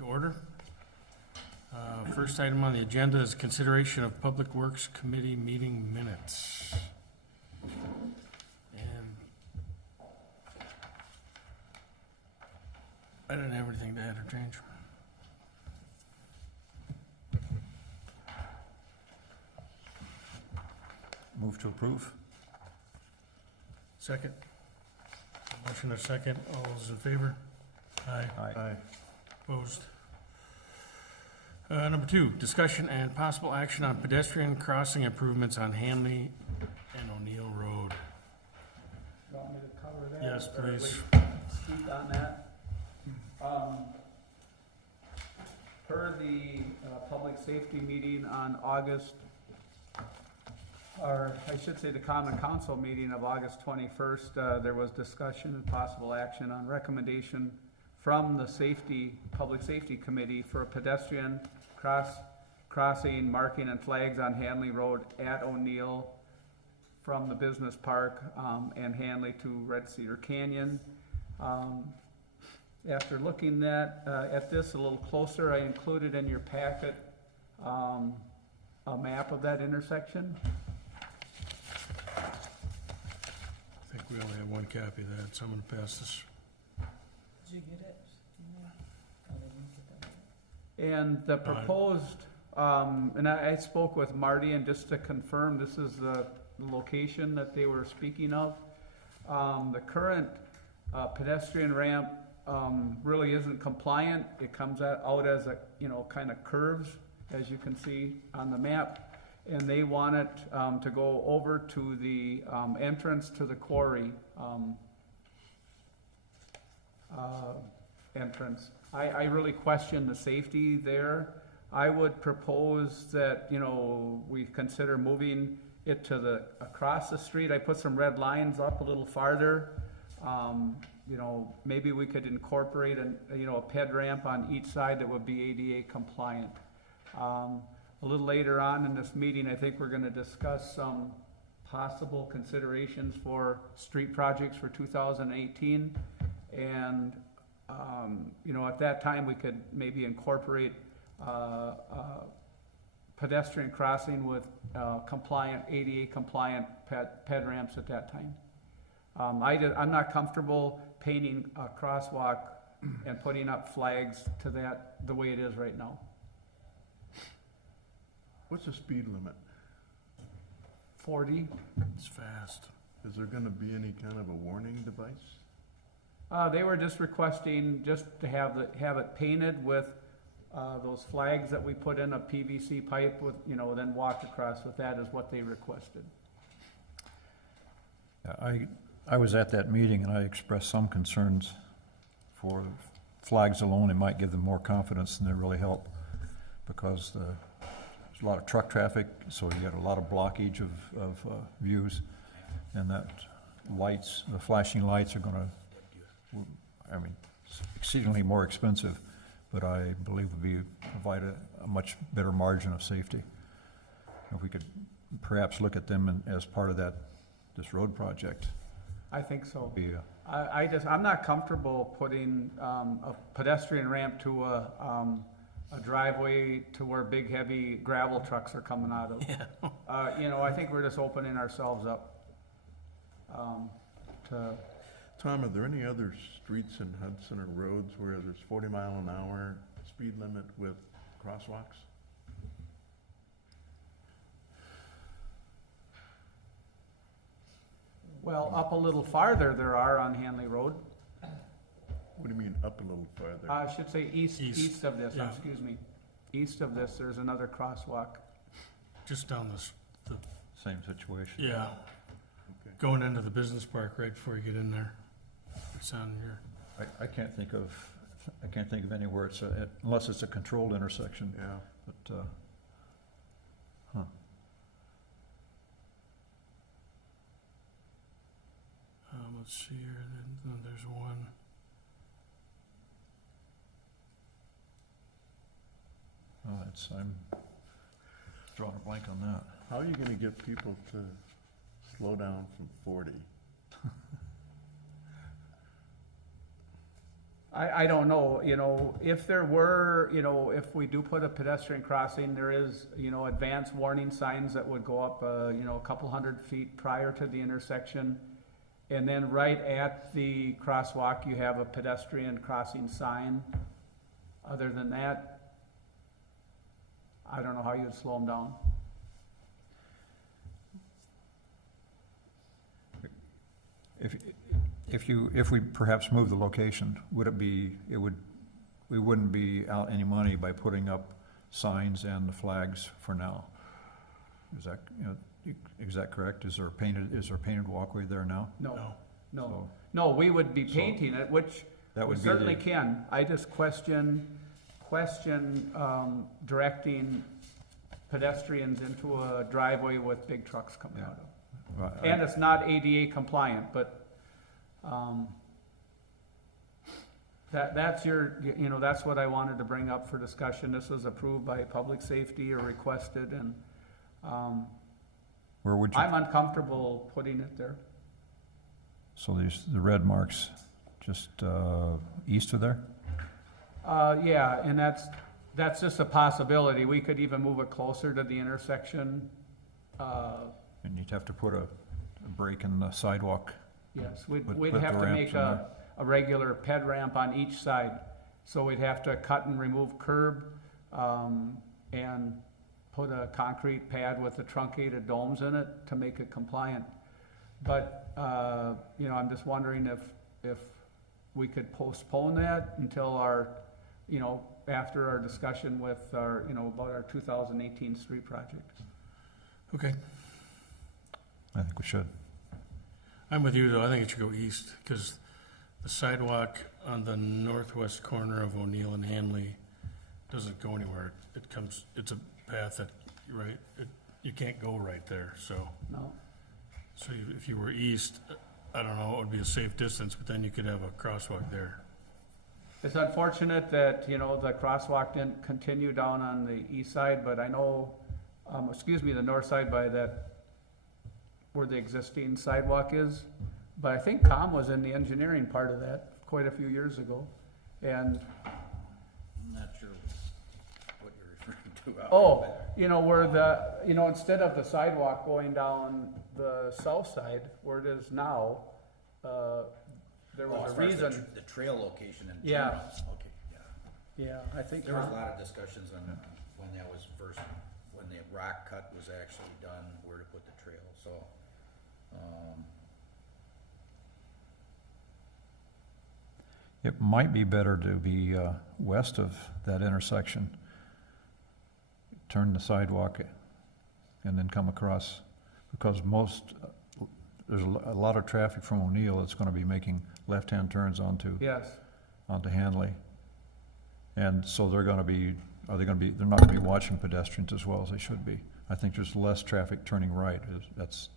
to order. First item on the agenda is consideration of Public Works Committee meeting minutes. And I didn't have anything to add or change. Move to approve. Second. Motion and a second. All those in favor? Aye. Aye. Opposed? Number 2, discussion and possible action on pedestrian crossing improvements on Hanley and O'Neill Road. You want me to cover that? Yes, Or please. Speak on that. Per the public safety meeting on August, or I should say the common council meeting of August 21st, there was discussion and possible action on recommendation from the Public Safety Committee for a pedestrian crossing, marking and flags on Hanley Road at O'Neill from the business park and Hanley to Red Cedar Canyon. After looking at this a little closer, I included in your packet a map of that intersection. I think we only have one copy of that, so I'm gonna pass this. Did you get it? No. Oh, they didn't get that. And the proposed, and I spoke with Marty, and just to confirm, this is the location that they were speaking of. The current pedestrian ramp really isn't compliant. It comes out as a, kind of curves, as you can see on the map. And they want it to go over to the entrance to the quarry entrance. I really question the safety there. I would propose that, we consider moving it to across the street. I put some red lines up a little farther. Maybe we could incorporate a ped ramp on each side that would be ADA compliant. A little later on in this meeting, I think we're gonna discuss some possible considerations for street projects for 2018. And, at that time, we could maybe incorporate pedestrian crossing with ADA compliant ped ramps at that time. I'm not comfortable painting a crosswalk and putting up flags to that the way it is right now. What's the speed limit? 40. It's fast. Is there gonna be any kind of a warning device? They were just requesting just to have it painted with those flags that we put in a PVC pipe with, then walk across with that is what they requested. I was at that meeting and I expressed some concerns for flags alone. It might give them more confidence than they really help, because there's a lot of truck traffic, so you get a lot of blockage of views, and that the flashing lights are gonna, exceedingly more expensive, but I believe would provide a much better margin of safety. If we could perhaps look at them as part of this road project. I think so. Be I'm not comfortable putting a pedestrian ramp to a driveway to where big heavy gravel trucks are coming out of. Yeah. I think we're just opening ourselves up to. Tom, are there any other streets in Hudson or roads where there's 40-mile-an-hour speed limit with crosswalks? Well, up a little farther there are on Hanley Road. What do you mean, up a little farther? I should say east East, of this, yeah. excuse me. East of this, there's another crosswalk. Just down this, same situation. yeah, Okay. going into the business park right before you get in there. It's on here. I can't think of anywhere it's unless it's a controlled intersection. Yeah. But Let's see here, then there's one. I'm drawing a blank on that. How are you gonna get people to slow down from 40? I don't know, you know, if there were, you know, if we do put a pedestrian crossing, there is, you know, advanced warning signs that would go up, you know, a couple 100 feet prior to the intersection. And then right at the crosswalk, you have a pedestrian crossing sign. Other than that, I don't know how you'd slow them down. If we perhaps move the location, would it be, we wouldn't be out any money by putting up signs and the flags for now? Is that, you know, is that correct? Is there a painted walkway there now? No, No. no, So no, we would be So painting it, which that we would be certainly the, can. I just question, directing pedestrians into a driveway with big trucks coming Yeah. out of. well, And it's not ADA compliant, but, that's your, you know, that's what I wanted to bring up for discussion. This was approved by public safety or requested, and, where would you, I'm uncomfortable putting it there. so the red marks just east of there? Yeah, and that's just a possibility. We could even move it closer to the intersection. And you'd have to put a break in the sidewalk. Yes, With we'd the have to ramps make in there. a regular ped ramp on each side. So we'd have to cut and remove curb, and put a concrete pad with the truncated domes in it to make it compliant. But, you know, I'm just wondering if we could postpone that until our, you know, after our discussion with our, you know, about our 2018 street project. Okay. I think we should. I'm with you, though. I think it should go east, because the sidewalk on the northwest corner of O'Neill and Hanley doesn't go anywhere. It comes, it's a path that, right, you can't go right there, so. No? So if you were east, I don't know, it would be a safe distance, but then you could have a crosswalk there. It's unfortunate that, you know, the crosswalk didn't continue down on the east side, but I know, the north side by that, where the existing sidewalk is. But I think Tom was in the engineering part of that quite a few years ago. And, I'm not sure what you're referring to out oh, there, you know, where the, you know, instead of the sidewalk going down the south side, where it is now, there but- Oh, was as a far as reason. the trail location and Yeah. turnarounds, okay, yeah. Yeah, I think There was a Tom, lot of discussions on when that was first, when the rock cut was actually done, where to put the trail, so, It might be better to be west of that intersection, turn the sidewalk and then come across, because there's a lot of traffic from O'Neill that's gonna be making left-hand turns onto yes. Hanley. And so they're not gonna be watching pedestrians as well as they should be. I think there's less traffic turning right, that's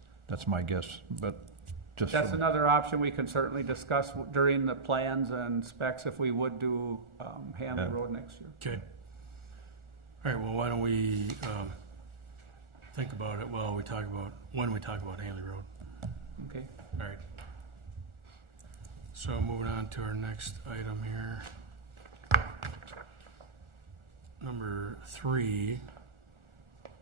my guess, but just That's from- another option we can certainly discuss during the plans and specs if we would do, Hanley Yeah. Road next year. Okay. All right, well, why don't we think about it when we talk about Hanley Road. Okay. All right. So moving on to our next item here. Number 3,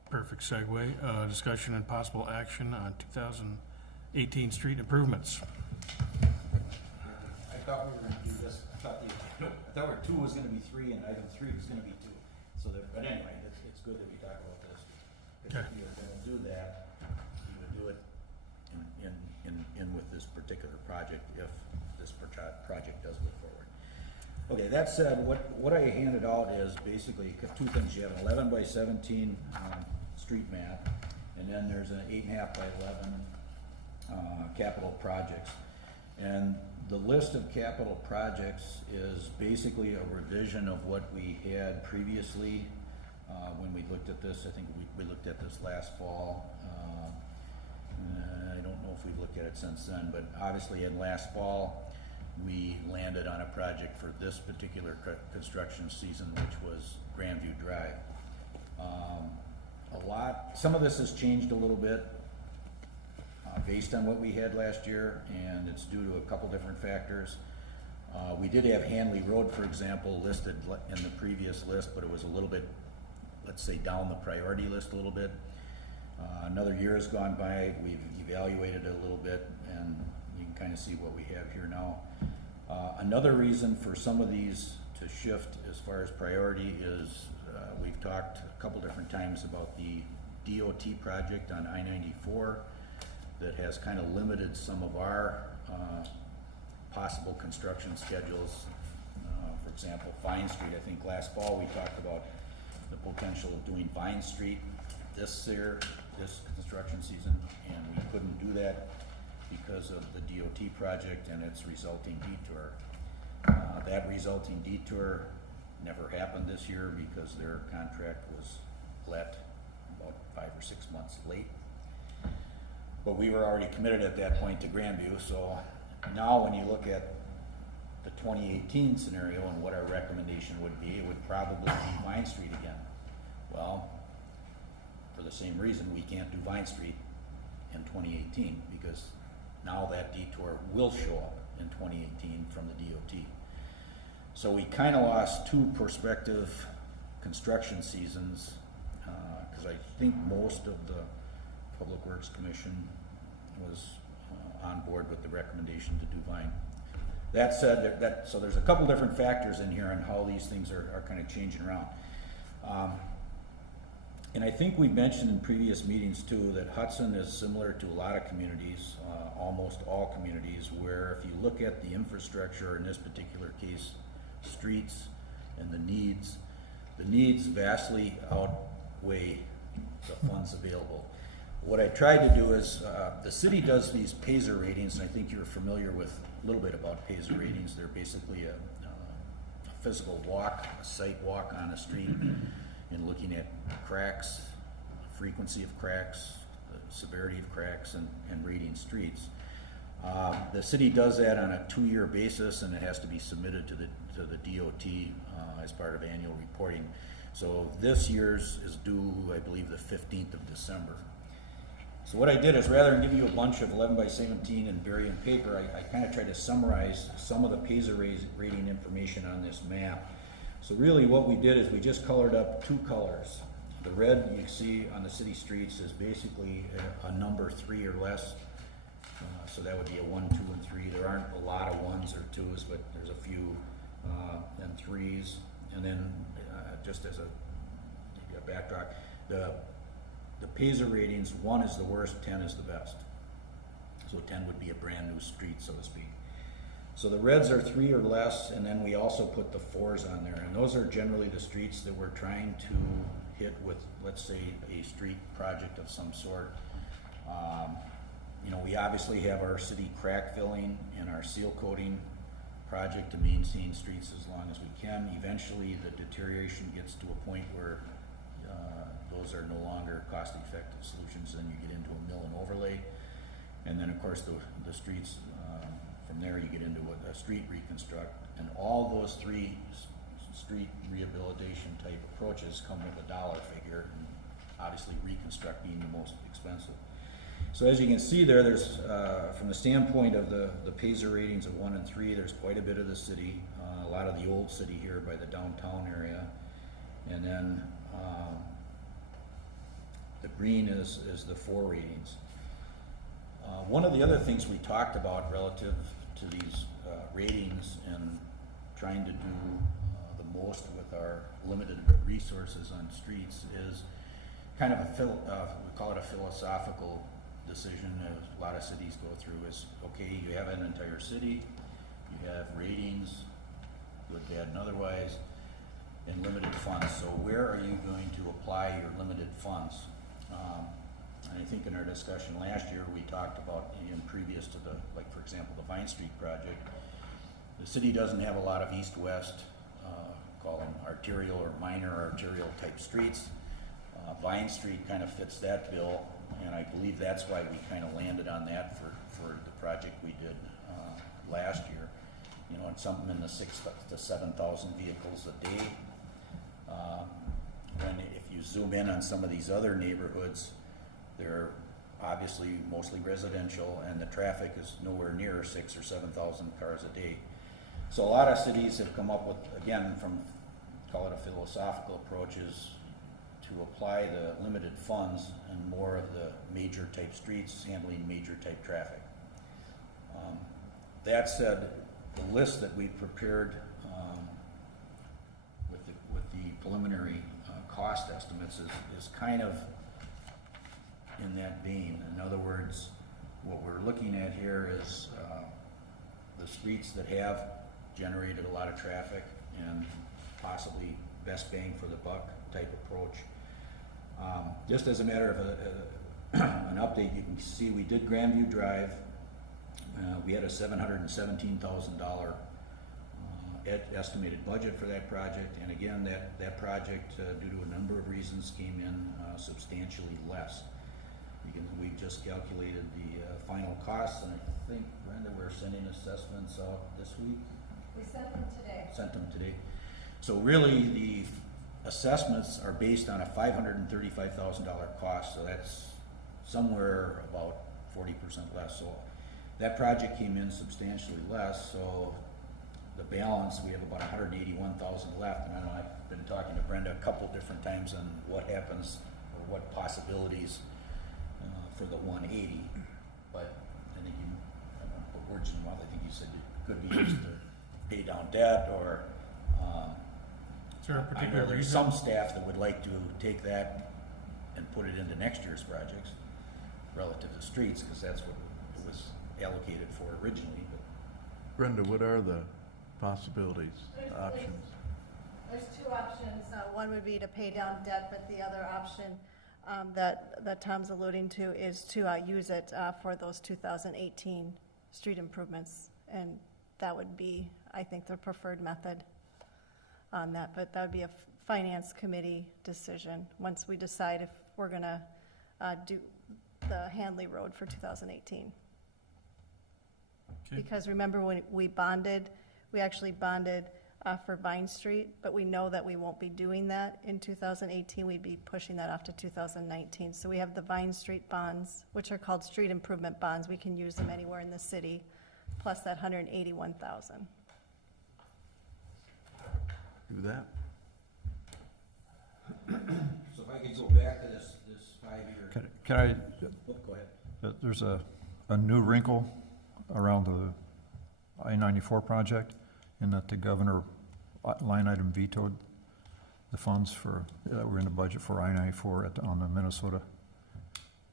perfect segue, discussion and possible action on 2018 street improvements. I thought we were gonna do this, I thought 2 was gonna be 3 and item 3 was gonna be 2. So that, but anyway, it's good that we talk about this. Because if Okay. you were gonna do that, you would do it in with this particular project, if this project does move forward. Okay, that said, what I handed out is basically 2 things. You have an 11 by 17, street map, and then there's an 8.5 by 11, capital projects. And the list of capital projects is basically a revision of what we had previously, when we looked at this. I think we looked at this last fall. I don't know if we've looked at it since then, but obviously in last fall, we landed on a project for this particular construction season, which was Grandview Drive. Some of this has changed a little bit, based on what we had last year, and it's due to a couple different factors. We did have Hanley Road, for example, listed in the previous list, but it was a little bit, let's say, down the priority list a little bit. Another year has gone by, we've evaluated it a little bit, and you can kind of see what we have here now. Another reason for some of these to shift as far as priority is we've talked a couple different times about the DOT project on I-94 that has kind of limited some of our possible construction schedules. For example, Vine Street, I think last fall we talked about the potential of doing Vine Street this construction season, and we couldn't do that because of the DOT project and its resulting detour. That resulting detour never happened this year because their contract was let about 5 or 6 months late. But we were already committed at that point to Grandview, so now when you look at the 2018 scenario and what our recommendation would be, it would probably be Vine Street again. Well, for the same reason, we can't do Vine Street in 2018 because now that detour will show up in 2018 from the DOT. So we kind of lost 2 prospective construction seasons because I think most of the Public Works Commission was on board with the recommendation to do Vine. That said, so there's a couple different factors in here on how these things are kind of changing around. And I think we mentioned in previous meetings too that Hudson is similar to a lot of communities, almost all communities, where if you look at the infrastructure, in this particular case, streets and the needs vastly outweigh the funds available. What I tried to do is, the city does these PASER ratings, and I think you're familiar with a little bit about PASER ratings. They're basically a physical walk, a site walk on a street, and looking at cracks, frequency of cracks, the severity of cracks, and rating streets. The city does that on a 2-year basis, and it has to be submitted to the DOT as part of annual reporting. So this year's is due, I believe, the 15th of December. So what I did is, rather than give you a bunch of 11 by 17 and burying paper, I kind of tried to summarize some of the PASER rating information on this map. So really what we did is we just colored up 2 colors. The red you see on the city streets is basically a number 3 or less. So that would be a 1, 2, and 3. There aren't a lot of 1s or 2s, but there's a few and 3s. And then just as a backdrop, the PASER ratings, 1 is the worst, 10 is the best. So 10 would be a brand new street, so to speak. So the reds are 3 or less, and then we also put the 4s on there. And those are generally the streets that we're trying to hit with, let's say, a street project of some sort. We obviously have our city crack filling and our seal coating project to maintain streets as long as we can. Eventually, the deterioration gets to a point where those are no longer cost-effective solutions. Then you get into a mill and overlay, and then of course the streets. From there, you get into a street reconstruct, and all those 3 street rehabilitation type approaches come with a dollar figure, and obviously reconstruct being the most expensive. So as you can see there, there's from the standpoint of the PASER ratings of 1 and 3, there's quite a bit of the city, a lot of the old city here by the downtown area, and then the green is the 4 ratings. One of the other things we talked about relative to these ratings and trying to do the most with our limited resources on streets is kind of we call it a philosophical decision that a lot of cities go through is, okay, you have an entire city, you have ratings, good, bad, and otherwise, and limited funds. So where are you going to apply your limited funds? And I think in our discussion last year, we talked about, previous to for example, the Vine Street project, the city doesn't have a lot of east-west, call them arterial or minor arterial type streets. Vine Street kind of fits that bill, and I believe that's why we kind of landed on that for the project we did last year. It's something in the 6,000 to 7,000 vehicles a day. If you zoom in on some of these other neighborhoods, they're obviously mostly residential, and the traffic is nowhere near 6,000 or 7,000 cars a day. So a lot of cities have come up with, again, from, call it a philosophical approach, is to apply the limited funds and more of the major type streets handling major type traffic. That said, the list that we prepared with the preliminary cost estimates is kind of in that vein. In other words, what we're looking at here is the streets that have generated a lot of traffic and possibly best bang for the buck type approach. Just as a matter of an update, you can see we did Grandview Drive. We had a $717,000 estimated budget for that project, and again, that project, due to a number of reasons, came in substantially less. We just calculated the final costs, and I think, Brenda, we're sending assessments out this week? We sent them today. Sent them today. So really, the assessments are based on a $535,000 cost, so that's somewhere about 40% less. So that project came in substantially less, so the balance, we have about 181,000 left. And I know I've been talking to Brenda a couple different times on what happens or what possibilities for the 180. But I think I don't want to put words in your mouth. I think you said it could be used to pay down debt or. Is there a I particular know there's reason? some staff that would like to take that and put it into next year's projects relative to streets, because that's what it was allocated for originally, but. Brenda, what are the possibilities, options? There's two options. One would be to pay down debt, but the other option that Tom's alluding to is to use it for those 2018 street improvements. And that would be, I think, the preferred method on that. But that would be a finance committee decision once we decide if we're going to do the Handley Road for 2018. Okay. Because remember when we bonded, we actually bonded for Vine Street, but we know that we won't be doing that in 2018. We'd be pushing that off to 2019. So we have the Vine Street bonds, which are called street improvement bonds. We can use them anywhere in the city, plus that 181,000. Do that? So if I could go back to this 5-year. Can I, Oh, go ahead. there's a new wrinkle around the I-94 project in that the governor line item vetoed the funds for, that were in the budget for I-94 on the Minnesota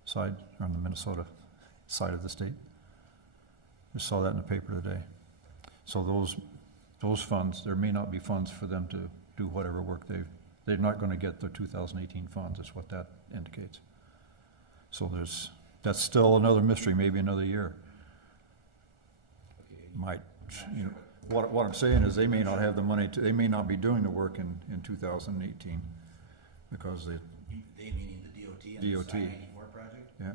side, on the Minnesota side of the state. Just saw that in the paper today. So those funds, there may not be funds for them to do whatever work they're not gonna get their 2018 funds, is what that indicates. So that's still another mystery, maybe another year. Might, you know, what I'm saying is they may not have the money they may not be doing the work in 2018 because They meaning the DOT and the DOT. I-94 project? yeah.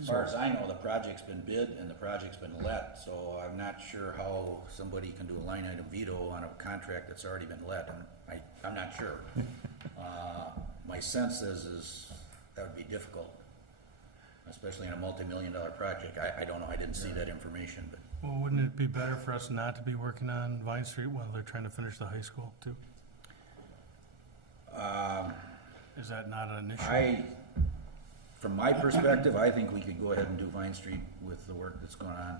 As far as I know, the project's been bid and the project's been let, so I'm not sure how somebody can do a line item veto on a contract that's already been let, and I'm not sure. My sense is that would be difficult, especially in a multi-million-dollar project. I don't know, I didn't see that information, but. Well, wouldn't it be better for us not to be working on Vine Street while they're trying to finish the high school too? Is that not an issue? From my perspective, I think we could go ahead and do Vine Street with the work that's going on,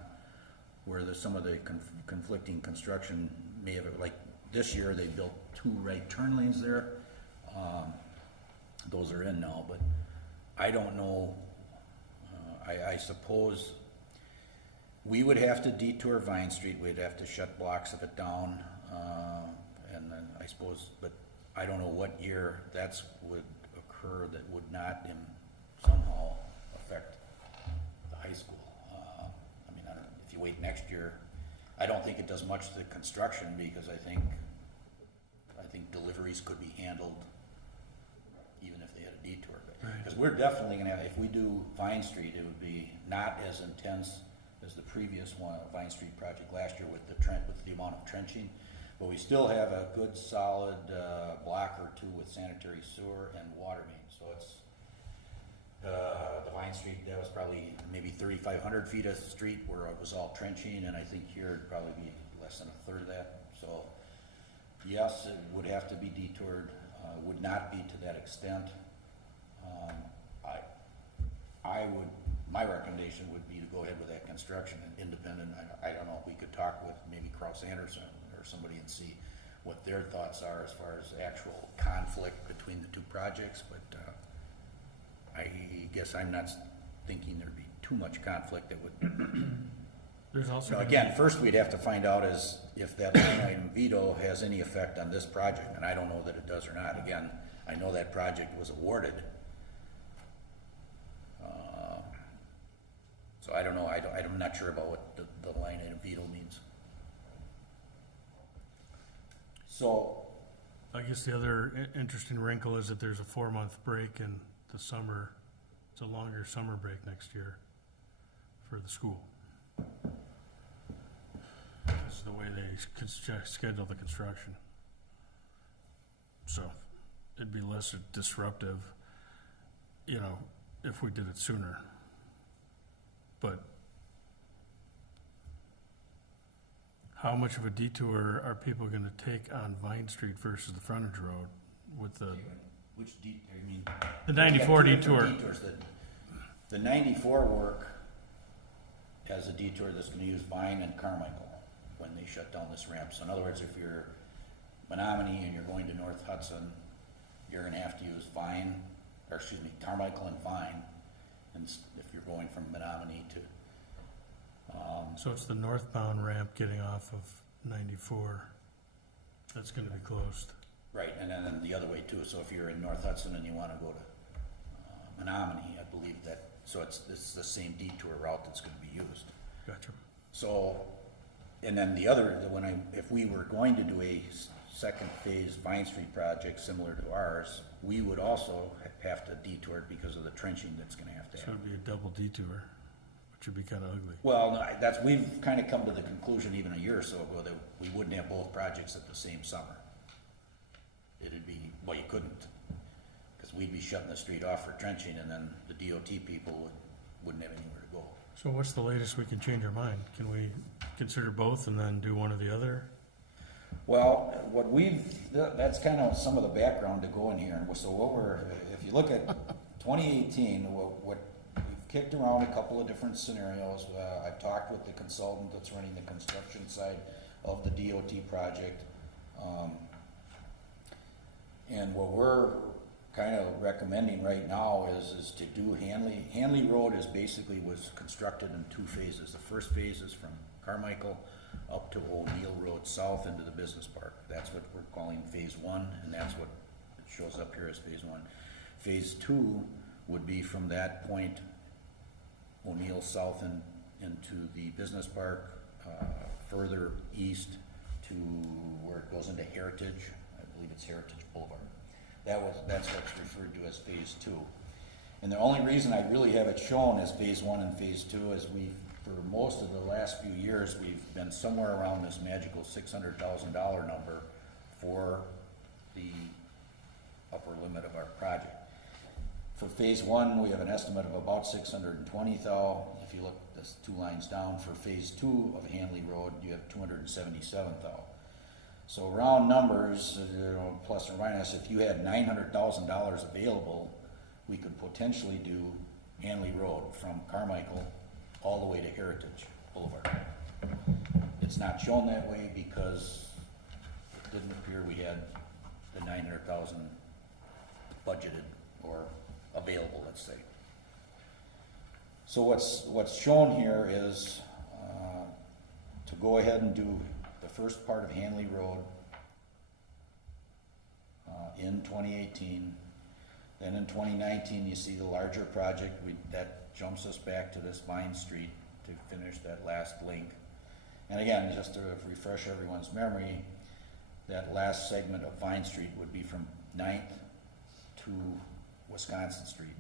where there's some of the conflicting construction may have, like this year, they built 2 right turn lanes there. Those are in now, but I don't know. I suppose we would have to detour Vine Street, we'd have to shut blocks of it down, and then I suppose, but I don't know what year that's would occur that would not somehow affect the high school. I mean, if you wait next year, I don't think it does much to the construction, because I think deliveries could be handled even if they had a detour. Because we're definitely gonna have, if we do Vine Street, it would be not as intense as the previous one, Vine Street project last year with the amount of trenching. But we still have a good solid block or 2 with sanitary sewer and water main. So it's the Vine Street, that was probably maybe 3,500 feet of street where it was all trenching, and I think here it'd probably be less than a third of that. So, yes, it would have to be detoured, would not be to that extent. My recommendation would be to go ahead with that construction and independent. I don't know if we could talk with maybe Kraus Anderson or somebody and see what their thoughts are as far as actual conflict between the two projects, but, I guess I'm not thinking there'd be too much conflict that would. There's also. Now, again, first we'd have to find out is if that line item veto has any effect on this project, and I don't know that it does or not. Again, I know that project was awarded. So I don't know, I'm not sure about what the line item veto means. So, I guess the other interesting wrinkle is that there's a 4-month break in the summer. It's a longer summer break next year for the school. This is the way they schedule the construction. So it'd be less disruptive, you know, if we did it sooner. But how much of a detour are people gonna take on Vine Street versus the frontage road with the, which I mean. the 94 we got two different detour? detours. The 94 work has a detour that's gonna use Vine and Carmichael when they shut down this ramp. So in other words, if you're Menominee and you're going to North Hudson, you're gonna have to use Carmichael and Vine. And if you're going from Menominee to, So it's the northbound ramp getting off of 94. That's gonna be closed. right, and then the other way too. So if you're in North Hudson and you wanna go to Menominee, I believe that, so it's the same detour route that's gonna be used. Gotcha. So, and then if we were going to do a second phase Vine Street project similar to ours, we would also have to detour it because of the trenching that's gonna have to So happen. it'd be a double detour, which would be kinda ugly. Well, no, we've kinda come to the conclusion even a year or so ago that we wouldn't have both projects at the same summer. It'd be, well, you couldn't, cause we'd be shutting the street off for trenching and then the DOT people wouldn't have anywhere to go. So what's the latest we can change our mind? Can we consider both and then do one or the other? Well, that's kind of some of the background to go in here. So if you look at 2018, what we've kicked around a couple of different scenarios. I've talked with the consultant that's running the construction side of the DOT project. And what we're kind of recommending right now is to do Hanley. Hanley Road was constructed in 2 phases. The first phase is from Carmichael up to O'Neill Road south into the business park. That's what we're calling phase 1, and that's what it shows up here as phase 1. Phase 2 would be from that point, O'Neill south into the business park, further east to where it goes into Heritage. I believe it's Heritage Boulevard. That's what's referred to as phase 2. And the only reason I really have it shown as phase 1 and phase 2 is for most of the last few years, we've been somewhere around this magical $600,000 number for the upper limit of our project. For phase 1, we have an estimate of about $620,000. If you look this 2 lines down, for phase 2 of Hanley Road, you have $277,000. So round numbers, plus or minus, if you had $900,000 available, we could potentially do Hanley Road from Carmichael all the way to Heritage Boulevard. It's not shown that way because it didn't appear we had the $900,000 budgeted or available, let's say. So what's shown here is to go ahead and do the first part of Hanley Road in 2018. Then in 2019, you see the larger project. That jumps us back to this Vine Street to finish that last link. And again, just to refresh everyone's memory, that last segment of Vine Street would be from 9th to Wisconsin Street.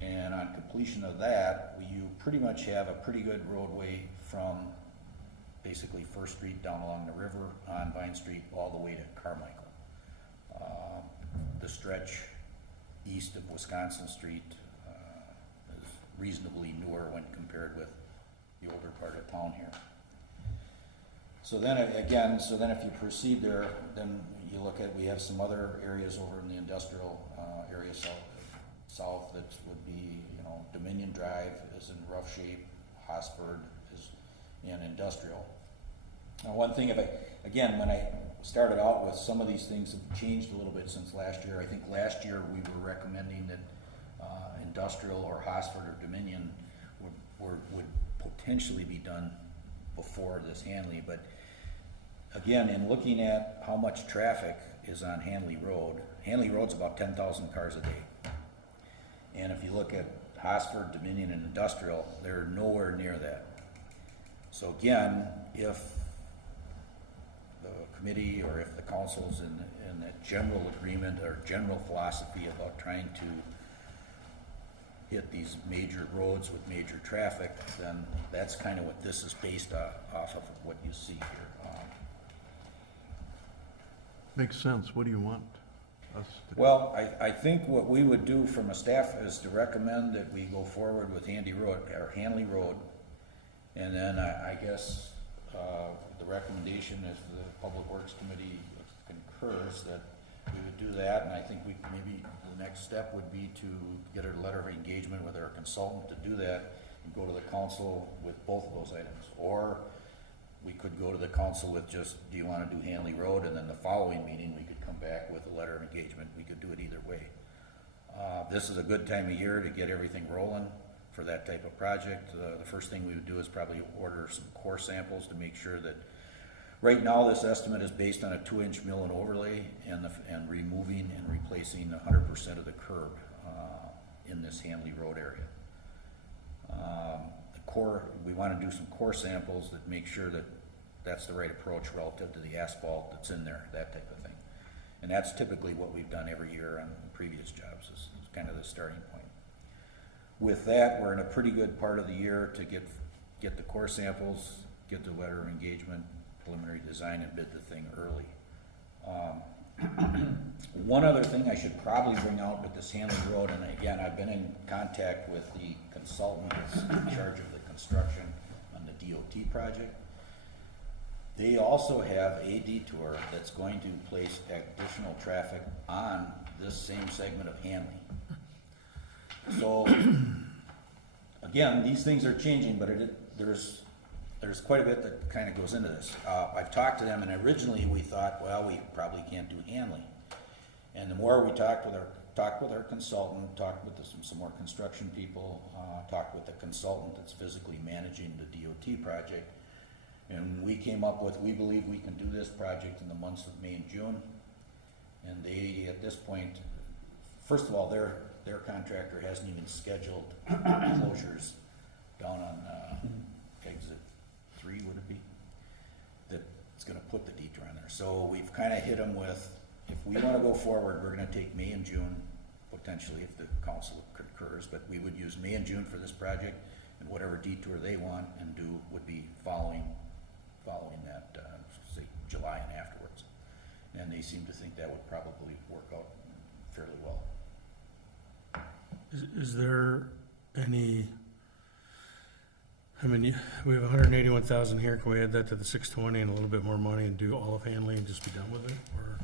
And on completion of that, you pretty much have a pretty good roadway from basically First Street down along the river on Vine Street all the way to Carmichael. The stretch east of Wisconsin Street is reasonably newer when compared with the older part of town here. So then, again, so then if you proceed there, then you look at, we have some other areas over in the industrial, area south that would be, you know, Dominion Drive is in rough shape, Hosford is in industrial. Now, one thing, again, when I started out with, some of these things have changed a little bit since last year. I think last year we were recommending that, industrial or Hosford or Dominion would potentially be done before this Hanley, but again, in looking at how much traffic is on Hanley Road's about 10,000 cars a day. And if you look at Hosford, Dominion, and Industrial, they're nowhere near that. So again, if the committee or if the council's in that general agreement or general philosophy about trying to hit these major roads with major traffic, then that's kind of what this is based off of what you see here. Makes sense. What do you want us to? Well, I think what we would do from a staff is to recommend that we go forward with Hanley Road. And then I guess, the recommendation, if the Public Works Committee concurs, that we would do that, and I think maybe the next step would be to get a letter of engagement with our consultant to do that, and go to the council with both of those items. Or we could go to the council with just, do you wanna do Hanley Road, and then the following meeting, we could come back with a letter of engagement. We could do it either way. This is a good time of year to get everything rolling for that type of project. The first thing we would do is probably order some core samples to make sure that, right now, this estimate is based on a 2-inch mill and overlay and removing and replacing 100% of the curb in this Hanley Road area. We want to do some core samples that make sure that that's the right approach relative to the asphalt that's in there, that type of thing. And that's typically what we've done every year on previous jobs, is kind of the starting point. With that, we're in a pretty good part of the year to get the core samples, get the letter of engagement, preliminary design, and bid the thing early. One other thing I should probably bring out with this Hanley Road, and again, I've been in contact with the consultant that's in charge of the construction on the DOT project. They also have a detour that's going to place additional traffic on this same segment of Hanley. So, again, these things are changing, but there's quite a bit that kind of goes into this. I've talked to them, and originally we thought, well, we probably can't do Hanley. And the more we talked with our consultant, talked with some more construction people, talked with the consultant that's physically managing the DOT project, and we came up with, we believe we can do this project in the months of May and June. And they, at this point, first of all, their contractor hasn't even scheduled closures down on exit 3, would it be? That's gonna put the detour on there. So we've kind of hit them with, if we want to go forward, we're gonna take May and June, potentially if the council concurs, but we would use May and June for this project, and whatever detour they want and do would be following that, say, July and afterwards. And they seem to think that would probably work out fairly well. Is there any, I mean, we have 181,000 here, can we add that to the 620 and a little bit more money and do all of Hanley and just be done with it, or?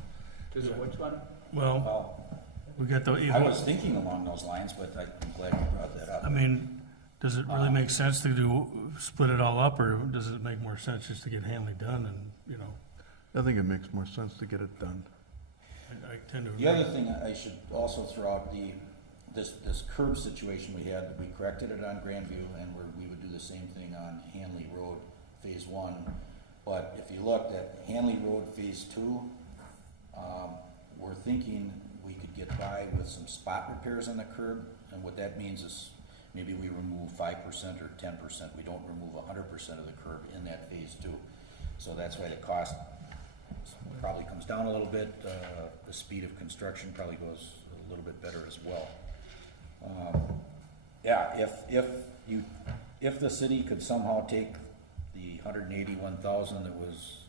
Is it which one? Well, Well, we got the, I was thinking along those lines, but I'm glad you brought that up. I mean, does it really make sense to split it all up, or does it make more sense just to get Hanley done and, you know? I think it makes more sense to get it done. I tend to agree. The other thing I should also throw out, this curb situation we had, we corrected it on Grandview, and we would do the same thing on Hanley Road Phase 1. But if you looked at Hanley Road Phase 2, we're thinking we could get by with some spot repairs on the curb, and what that means is maybe we remove 5% or 10%. We don't remove 100% of the curb in that Phase 2. So that's why the cost probably comes down a little bit. The speed of construction probably goes a little bit better as well. Yeah, if the city could somehow take the 181,000 that was,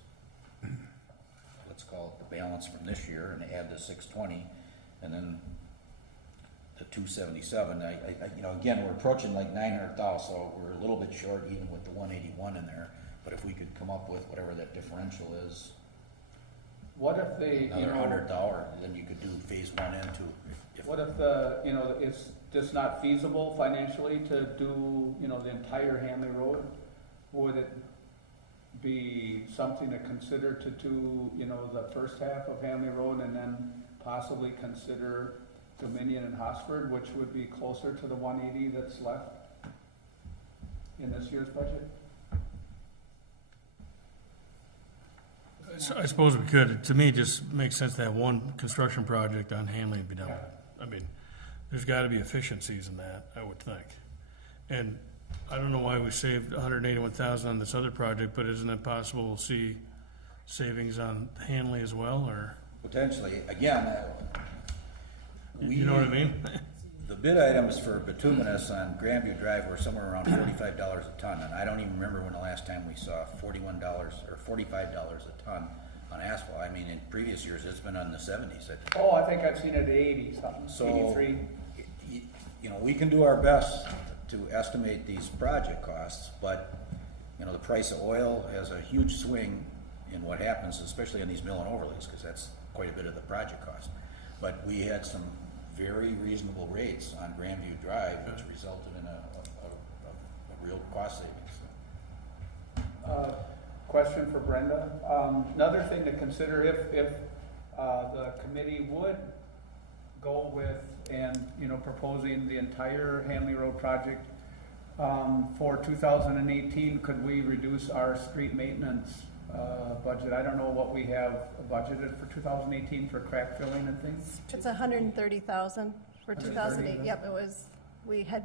let's call it the balance from this year, and add the 620, and then the 277, you know, again, we're approaching like 900,000, so we're a little bit short even with the 181 in there. But if we could come up with whatever that differential is, What if they, you another know, $100, then you could do phase 1 and 2. If- what if the, you know, it's just not feasible financially to do, you know, the entire Hanley Road? Would it be something to consider to do, you know, the first half of Hanley Road and then possibly consider Dominion and Hosford, which would be closer to the 180 that's left in this year's budget? So I suppose we could. To me, it just makes sense to have one construction project on Hanley and be done with it. I mean, there's gotta be efficiencies in that, I would think. And I don't know why we saved 181,000 on this other project, but isn't it possible we'll see savings on Hanley as well, or, Potentially, again, you know what I mean? the bid items for bituminous on Grandview Drive were somewhere around $45 a ton, and I don't even remember when the last time we saw $41 or $45 a ton on asphalt. I mean, in previous years, it's been on the 70s. Oh, I think I've seen it at 80 something, So, 83. you know, we can do our best to estimate these project costs, but, you know, the price of oil has a huge swing in what happens, especially on these mill and overlays, because that's quite a bit of the project cost. But we had some very reasonable rates on Grandview Drive, which resulted in a real cost savings. Question for Brenda. Another thing to consider, if the committee would go with and, you know, proposing the entire Hanley Road project for 2018, could we reduce our street maintenance budget? I don't know what we have budgeted for 2018 for crack filling and things. It's 130,000 for 2008. Yep, it was, we had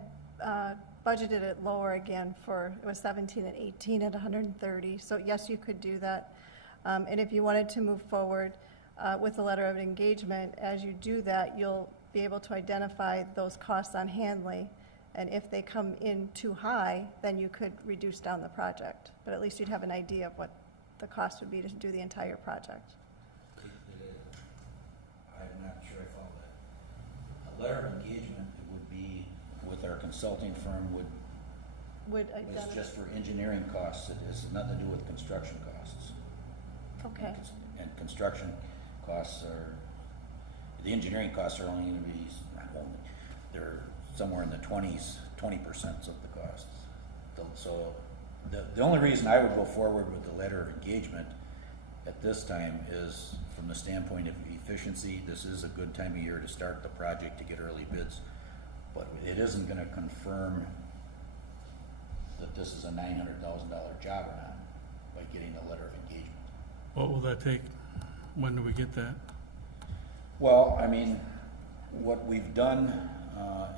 budgeted it lower again for, it was 17 and 18 at 130. So yes, you could do that. And if you wanted to move forward with a letter of engagement, as you do that, you'll be able to identify those costs on Hanley. And if they come in too high, then you could reduce down the project. But at least you'd have an idea of what the cost would be to do the entire project. I'm not sure I follow that. A letter of engagement would be with our consulting firm, Would is identify, just for engineering costs. It has nothing to do with construction costs. okay, And construction costs are, the engineering costs are only gonna be, not only, they're somewhere in the 20s, 20% of the costs. So, the only reason I would go forward with the letter of engagement at this time is from the standpoint of efficiency. This is a good time of year to start the project, to get early bids, but it isn't gonna confirm that this is a $900,000 job or not by getting a letter of engagement. What will that take? When do we get that? Well, I mean, what we've done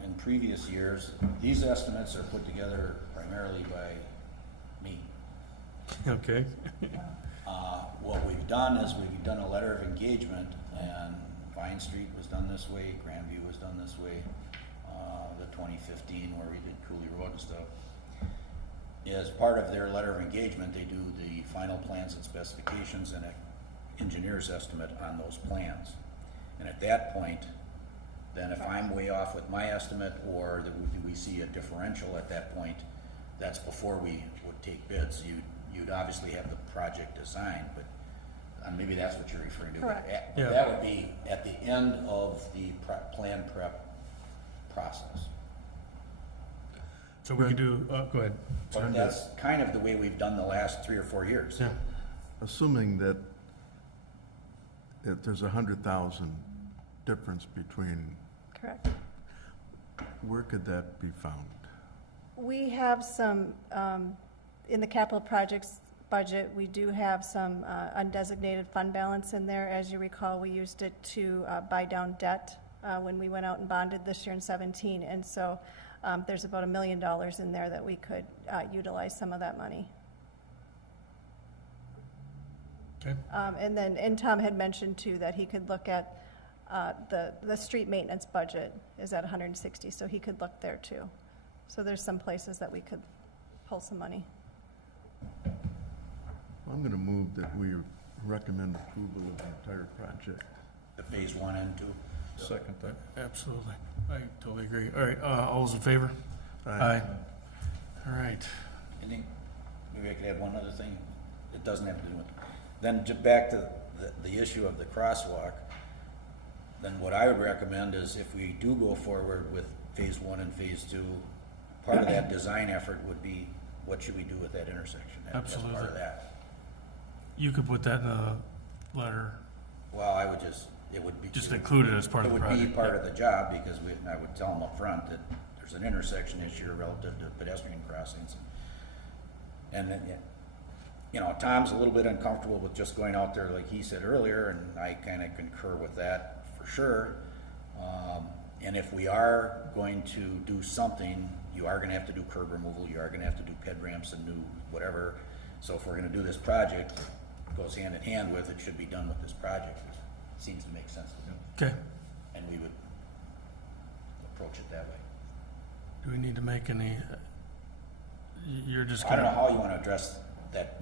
in previous years, these estimates are put together primarily by me. Okay, What we've done is we've done a letter of engagement, and Vine Street was done this way, Grandview was done this way, the 2015 where we did Cooley Road and stuff. As part of their letter of engagement, they do the final plans and specifications and an engineer's estimate on those plans. And at that point, then if I'm way off with my estimate, or that we see a differential at that point, that's before we would take bids. You'd obviously have the project designed, but maybe that's what you're referring to. Correct. But Yeah. that would be at the end of the plan prep process. so we could do, go ahead. But that's kind of the way we've done the last 3 or 4 years. Yeah, Assuming that if there's 100,000 difference between, correct. where could that be found? We have some, in the capital projects budget, we do have some undesignated fund balance in there. As you recall, we used it to buy down debt when we went out and bonded this year in 17. And so there's about $1 million in there that we could utilize some of that money. okay. And Tom had mentioned too that he could look at the street maintenance budget is at 160, so he could look there too. So there's some places that we could pull some money. I'm gonna move that we recommend approval of the entire project. The phase 1 and 2. Second that. Absolutely. I totally agree. All right, all those in favor? Aye. All right. Anything? maybe I could add one other thing, it doesn't have to do with, then back to the issue of the crosswalk, then what I would recommend is if we do go forward with phase one and phase two, part of that design effort would be, what should we do with that intersection? That's part Absolutely. of that. You could put that in a letter, Well, I would just, it would be. just include it as part of the It would be project. part of the job, because I would tell them up front that there's an intersection issue relative to pedestrian crossings. And then, yeah, you know, Tom's a little bit uncomfortable with just going out there like he said earlier, and I kinda concur with that for sure. And if we are going to do something, you are gonna have to do curb removal, you are gonna have to do ped ramps and new whatever. So if we're gonna do this project, it goes hand in hand with, it should be done with this project. It seems to make sense to me, Okay, and we would approach it that way. do we need to make any, you're just I don't know gonna, how you wanna address that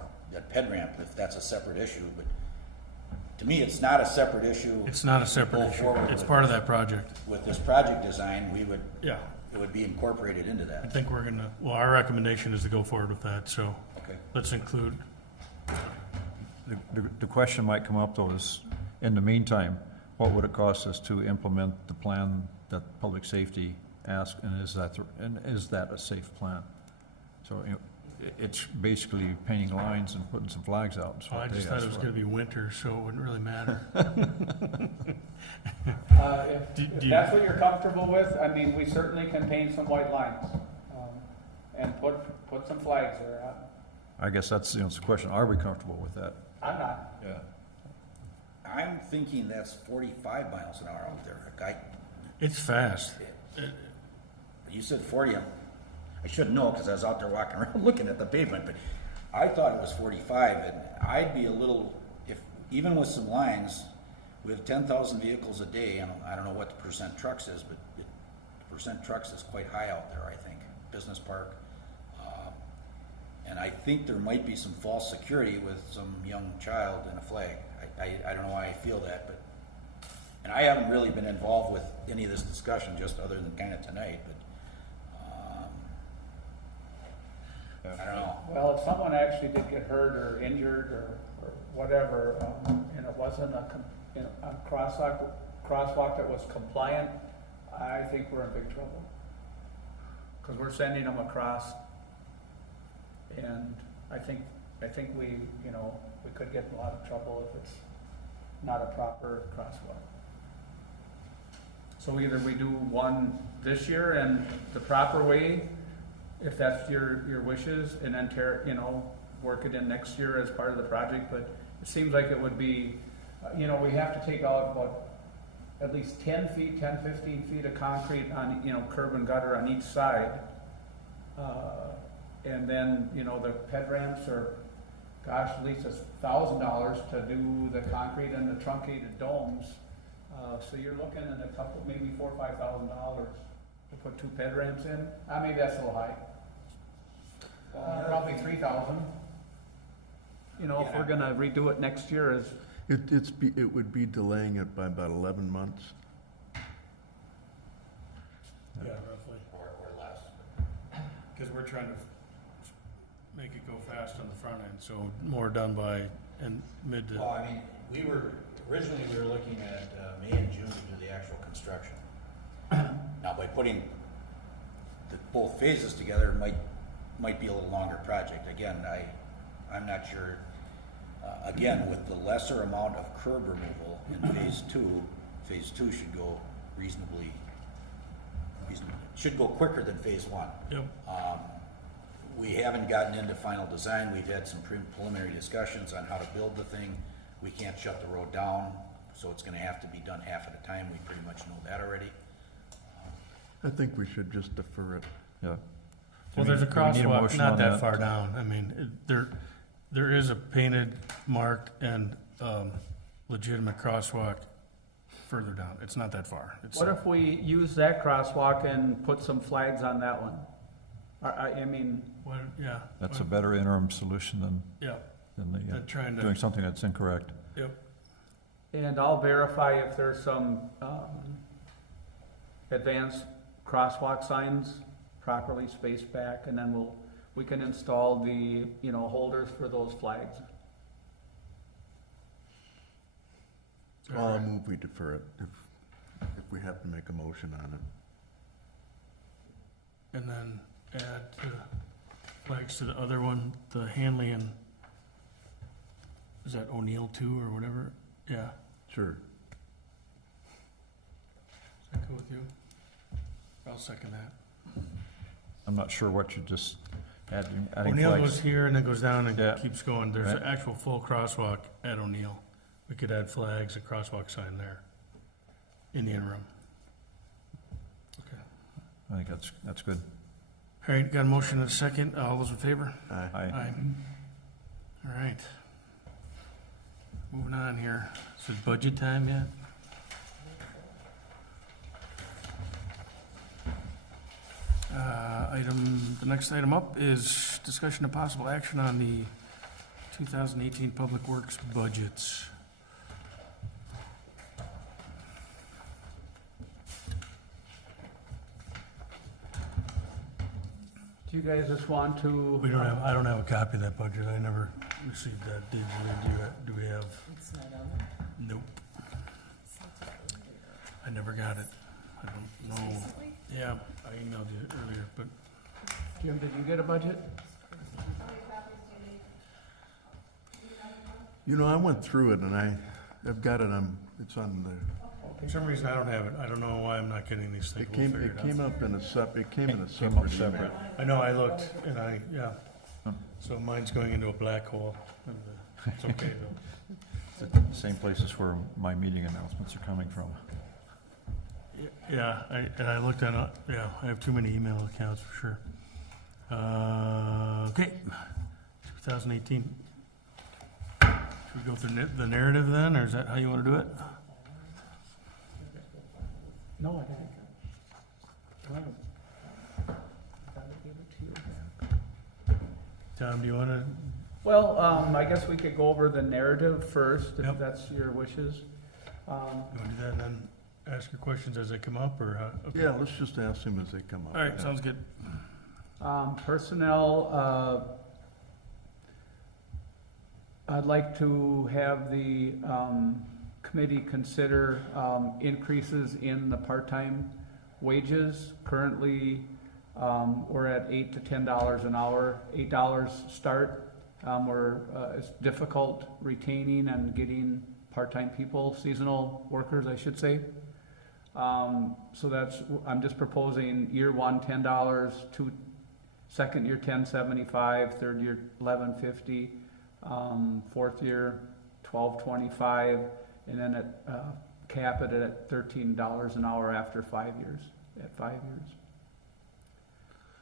ped ramp, if that's a separate issue, but to me, it's not a separate issue. it's not a separate Go issue, forward it's with part of this. that project. With this project design, Yeah, it would be incorporated into I that. think we're gonna, well, our recommendation is to go forward with that, so Okay. let's include, The question might come up though is, in the meantime, what would it cost us to implement the plan that public safety asked, and is that a safe plan? So, you know, it's basically painting lines and putting some flags out. is oh, what I they just thought it asked was for. gonna be winter, so it wouldn't really matter. Do If you- that's what you're comfortable with, I mean, we certainly can paint some white lines, and put some flags there. I guess that's, you know, it's a question, are we comfortable with that? I'm not. Yeah. I'm thinking that's 45 miles an hour out there. It's fast. You said 40, I should know, because I was out there walking around looking at the pavement, but I thought it was 45, and I'd be a little, even with some lines, we have 10,000 vehicles a day, and I don't know what the percent trucks is, but the percent trucks is quite high out there, I think, business park. And I think there might be some false security with some young child and a flag. I don't know why I feel that, but, and I haven't really been involved with any of this discussion, just other than kind of tonight, but, I don't know. Well, if someone actually did get hurt or injured or whatever, and it wasn't a crosswalk that was compliant, I think we're in big trouble. Cause we're sending them across, and I think we, you know, we could get in a lot of trouble if it's not a proper crosswalk. So either we do one this year and the proper way, if that's your wishes, and then work it in next year as part of the project, but it seems like it would be, we have to take out about at least 10 feet, 15 feet of concrete on, curb and gutter on each side. And then, the ped ramps are, gosh, at least $1,000 to do the concrete and the truncated domes. So you're looking at a couple, maybe $4,000 or $5,000 to put 2 ped ramps in. Maybe that's a little high. Probably 3,000. If we're gonna redo it next year is, It would be delaying it by about 11 months. Yeah, roughly. Or less. Because we're trying to make it go fast on the front end, so more done by mid to. Well, I mean, originally we were looking at May and June to do the actual construction. Now, by putting both phases together, might be a little longer project. Again, I'm not sure, again, with the lesser amount of curb removal in phase two should go reasonably, should go quicker than phase one. Yep. We haven't gotten into final design. We've had some preliminary discussions on how to build the thing. We can't shut the road down, so it's gonna have to be done half at a time. We pretty much know that already. I think we should just defer it. Yeah. Well, there's a Do we need crosswalk motion not on that far down. I mean, there is a painted, marked, and legitimate crosswalk further down. It's not that far. It's, what if we use that crosswalk and put some flags on that one? yeah. That's a better interim solution Yeah, than than trying doing to, something that's incorrect. yep. And I'll verify if there's some, advanced crosswalk signs properly spaced back, and then we can install the, holders for those flags. I'll move we defer it if we have to make a motion on it. And then add flags to the other one, the Hanley and, is that O'Neill too, or whatever? Yeah. Sure. Does that go with you? I'll second that. I'm not sure what you just adding O'Neill flags. goes here and then goes down and Yeah. keeps going. There's Right. an actual full crosswalk at O'Neill. We could add flags, a crosswalk sign there in the interim. Okay. I think that's good. All right, got a motion and a second. All those in favor? Aye. Aye. All right. Moving on here. Is it budget time yet? The next item up is discussion of possible action on the 2018 Public Works budgets. Do you guys just want to? I don't have a copy of that budget. I never received that. Did you? Do we have? It's not on there. Nope. It's not earlier. I never got it. I don't know. Recently? Yeah, I emailed you earlier, but Jim, did you get a budget? I went through it and I've got it it's on the, for some reason I don't have it. I don't know why I'm not getting these things. it We'll came, figure it out. came up in a it came in a Came up separate email. separate. I know, I looked, and yeah. Hmm. So mine's going into a black hole, and it's okay though. It's the same places where my meeting announcements are coming from. Yeah, I looked at it, yeah, I have too many email accounts for sure. Okay, 2018. Should we go through the narrative then, or is that how you want to do it? No, I didn't. Thought I gave it to you back. Tom, do you want to? Well, I guess we could go over the narrative first, if Yep. that's your wishes. You want to do that and then ask your questions as they come up, or how? Okay. Yeah, let's just ask them as they come up. All right, sounds good. Personnel, I'd like to have the committee consider increases in the part-time wages. Currently, we're at $8 to $10 an hour, $8 start. It's difficult retaining and getting part-time people, seasonal workers, I should say. So I'm just proposing year one, $10, second year, $10.75, third year, $11.50, fourth year, $12.25, and then cap it at $13 an hour after 5 years, at 5 years.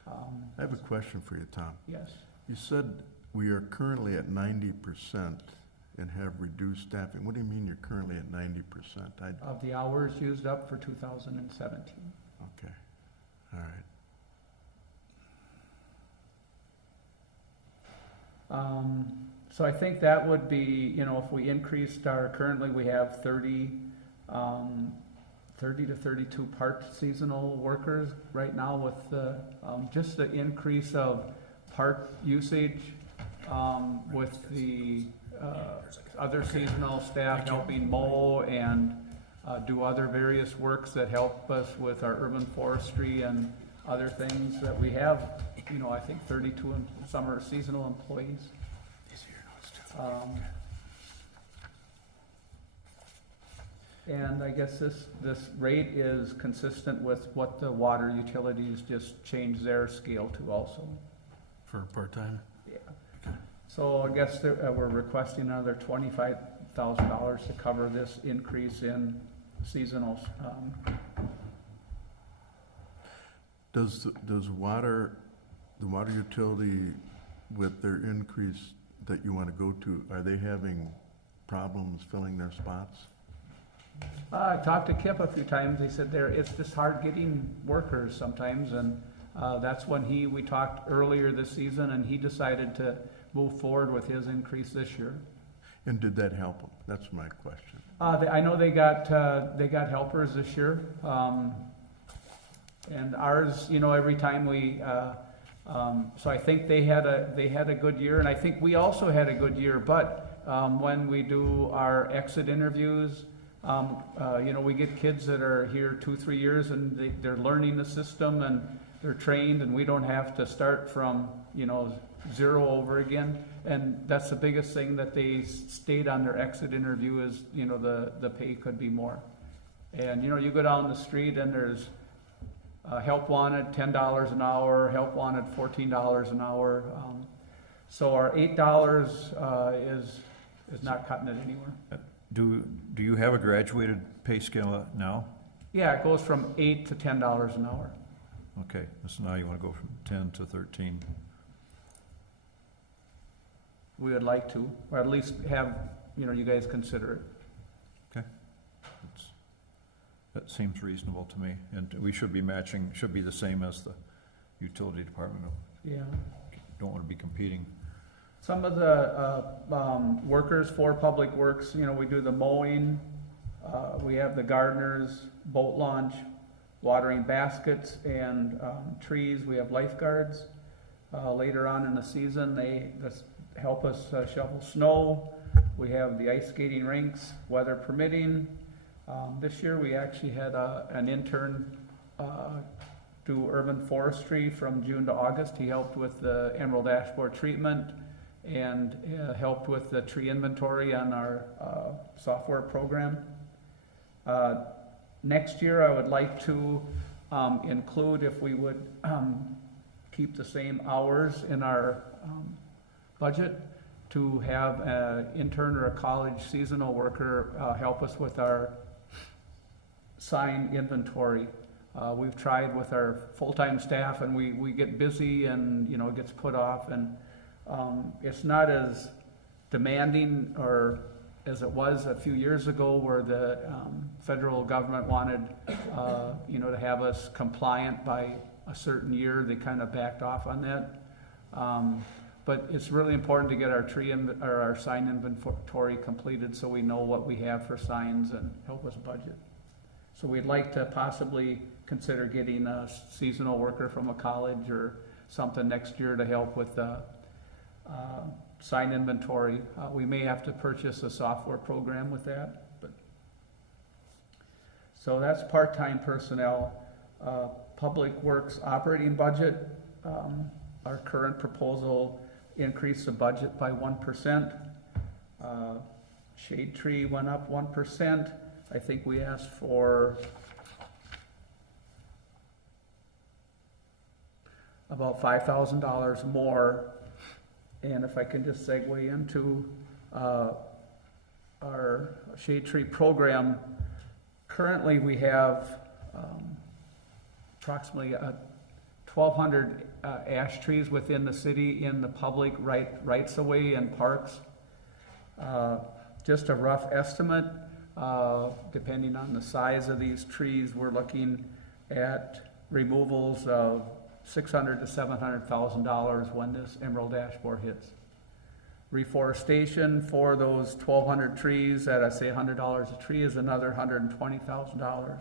I have a question for you, Tom. Yes. You said we are currently at 90% and have reduced staffing. What do you mean you're currently at 90%? Of the hours used up for 2017. Okay, all right. So I think that would be, if we increased currently we have 30 to 32 part seasonal workers right now with the, just the increase of part usage, with the, other seasonal staff helping mow and, do other various works that help us with our urban forestry and other things that we have, I think 32 summer seasonal employees. And I guess this rate is consistent with what the water utilities just changed their scale to also. For part-time? Yeah. So I guess we're requesting another $25,000 to cover this increase in seasonal. Does the water utility, with their increase that you want to go to, are they having problems filling their spots? I talked to Kip a few times. He said it's just hard getting workers sometimes, and that's when we talked earlier this season, and he decided to move forward with his increase this year. And did that help them? That's my question. I know they got helpers this year, and ours, every time we So I think they had a good year, and I think we also had a good year, but when we do our exit interviews, we get kids that are here 2-3 years and they're learning the system and they're trained, and we don't have to start from, zero over again. And that's the biggest thing that they state on their exit interview is, the pay could be more. And, you go down the street and there's help wanted, $10 an hour, help wanted, $14 an hour. So our $8 is not cutting it anywhere. Do you have a graduated pay scale now? Yeah, it goes from $8 to $10 an hour. Okay, so now you want to go from 10 to 13. We would like to, or at least have, you guys consider it. That seems reasonable to me, and we should be matching, should be the same as the utility department. Yeah. Don't want to be competing. Some of the workers for Public Works, we do the mowing, we have the gardeners, boat launch, watering baskets and trees. We have lifeguards. Later on in the season, they just help us shovel snow. We have the ice skating rinks, weather permitting. This year, we actually had an intern do urban forestry from June to August. He helped with the emerald ash borer treatment and helped with the tree inventory on our software program. Next year, I would like to include, if we would keep the same hours in our budget, to have an intern or a college seasonal worker help us with our sign inventory. We've tried with our full-time staff, and we get busy and, it gets put off, and it's not as demanding or as it was a few years ago, where the federal government wanted, to have us compliant by a certain year. They kind of backed off on that. But it's really important to get our our sign inventory completed so we know what we have for signs and help us budget. So we'd like to possibly consider getting a seasonal worker from a college or something next year to help with sign inventory. We may have to purchase a software program with that. So that's part-time personnel. Public Works operating budget, our current proposal increased the budget by 1%. Shade tree went up 1%. I think we asked for about $5,000 more. And if I can just segue into our shade tree program, currently we have approximately 1,200 ash trees within the city in the public rights-of-way and parks. Just a rough estimate, depending on the size of these trees, we're looking at removals of $600,000 to $700,000 when this emerald ash borer hits. Reforestation for those 1,200 trees at, I say, $100 a tree is another $120,000.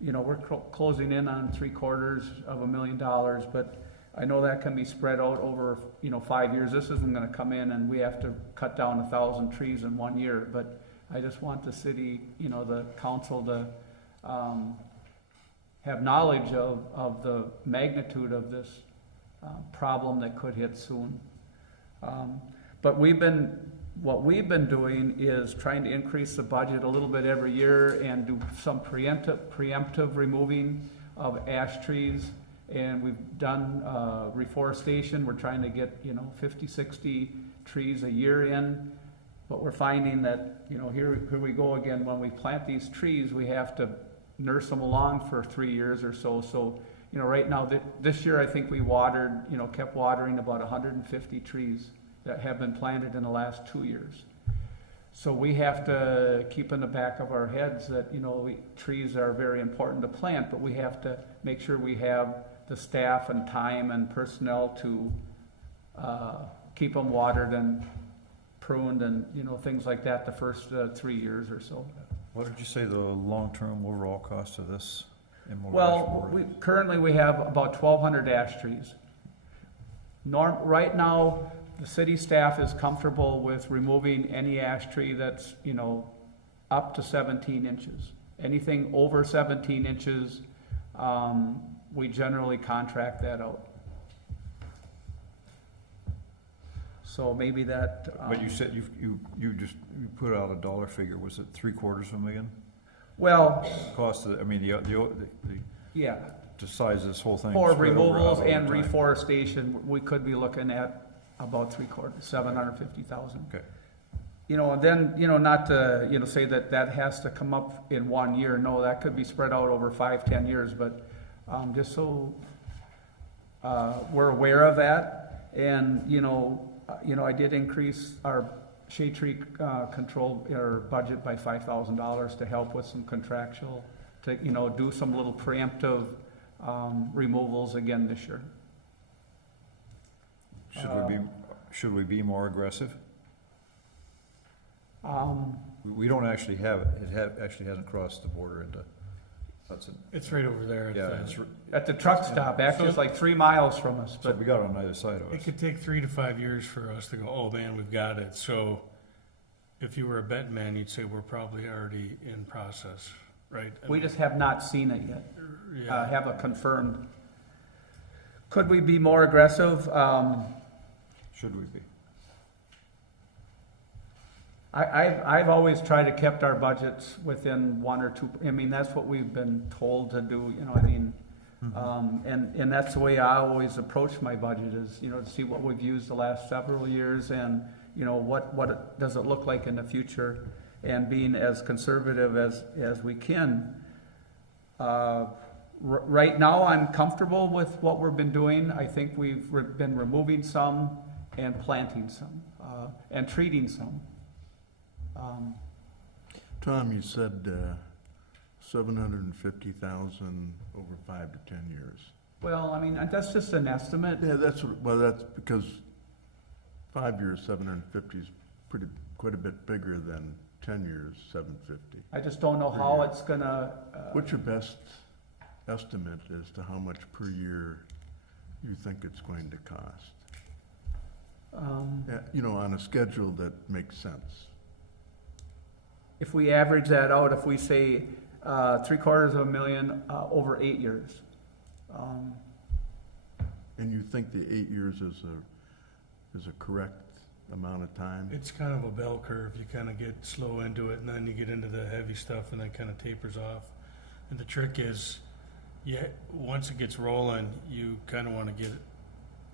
We're closing in on $750,000, but I know that can be spread out over, 5 years. This isn't gonna come in and we have to cut down 1,000 trees in 1 year, but I just want the city, the council to have knowledge of the magnitude of this problem that could hit soon. But what we've been doing is trying to increase the budget a little bit every year and do some preemptive removing of ash trees. And we've done reforestation. We're trying to get 50, 60 trees a year in. But we're finding that here we go again. When we plant these trees, we have to nurse them along for 3 years or so. So right now this year I think we watered, kept watering about 150 trees that have been planted in the last 2 years. So we have to keep in the back of our heads that, trees are very important to plant, but we have to make sure we have the staff and time and personnel to keep them watered and pruned and, things like that the first 3 years or so. What did you say the long-term overall cost of this emerald ash Well, borer? currently we have about 1,200 ash trees. Right now, the city staff is comfortable with removing any ash tree that's, up to 17 inches. Anything over 17 inches, we generally contract that out. So maybe that. But you said you put out a dollar figure, was it $750,000? Well, Cost of, I mean, yeah, to size this whole thing. for spread over removals how and long time? reforestation, we could be looking at about 750,000. Okay. And then, not to, say that that has to come up in 1 year. No, that could be spread out over 5-10 years, but, just so, we're aware of that. And, I did increase our shade tree, control, or budget by $5,000 to help with some contractual, to, do some little preemptive, removals again this year. Should we be more aggressive? Um, We don't actually have it, actually hasn't crossed the border into Hudson. It's right over there. Yeah, At the truck stop, actually, it's like 3 miles from us, so but we got it on either side of It us. could take 3 to 5 years for us to go, oh man, we've got it. So if you were a betting man, you'd say we're probably already in process, right? I we mean, just have not seen it yet. yeah. Have a confirmed. Could we be more aggressive? Should we be? I've always tried to kept our budgets within 1 or 2, that's what we've been told to do, and that's the way I always approach my budget is, to see what we've used the last several years and, what does it look like in the future, and being as conservative as we can. Right now, I'm comfortable with what we've been doing. I think we've been removing some and planting some, and treating some. Tom, you said 750,000 over 5 to 10 years. Well, that's just an estimate. Yeah, that's because 5 years, 750 is quite a bit bigger than 10 years, 750. I just don't know how it's gonna. What's your best estimate as to how much per year you think it's going to cost? On a schedule that makes sense. If we average that out, if we say $750,000 over 8 years. And you think the 8 years is a correct amount of time? It's kind of a bell curve. You kind of get slow into it, and then you get into the heavy stuff, and then kind of tapers off. And the trick is, once it gets rolling, you kind of want to get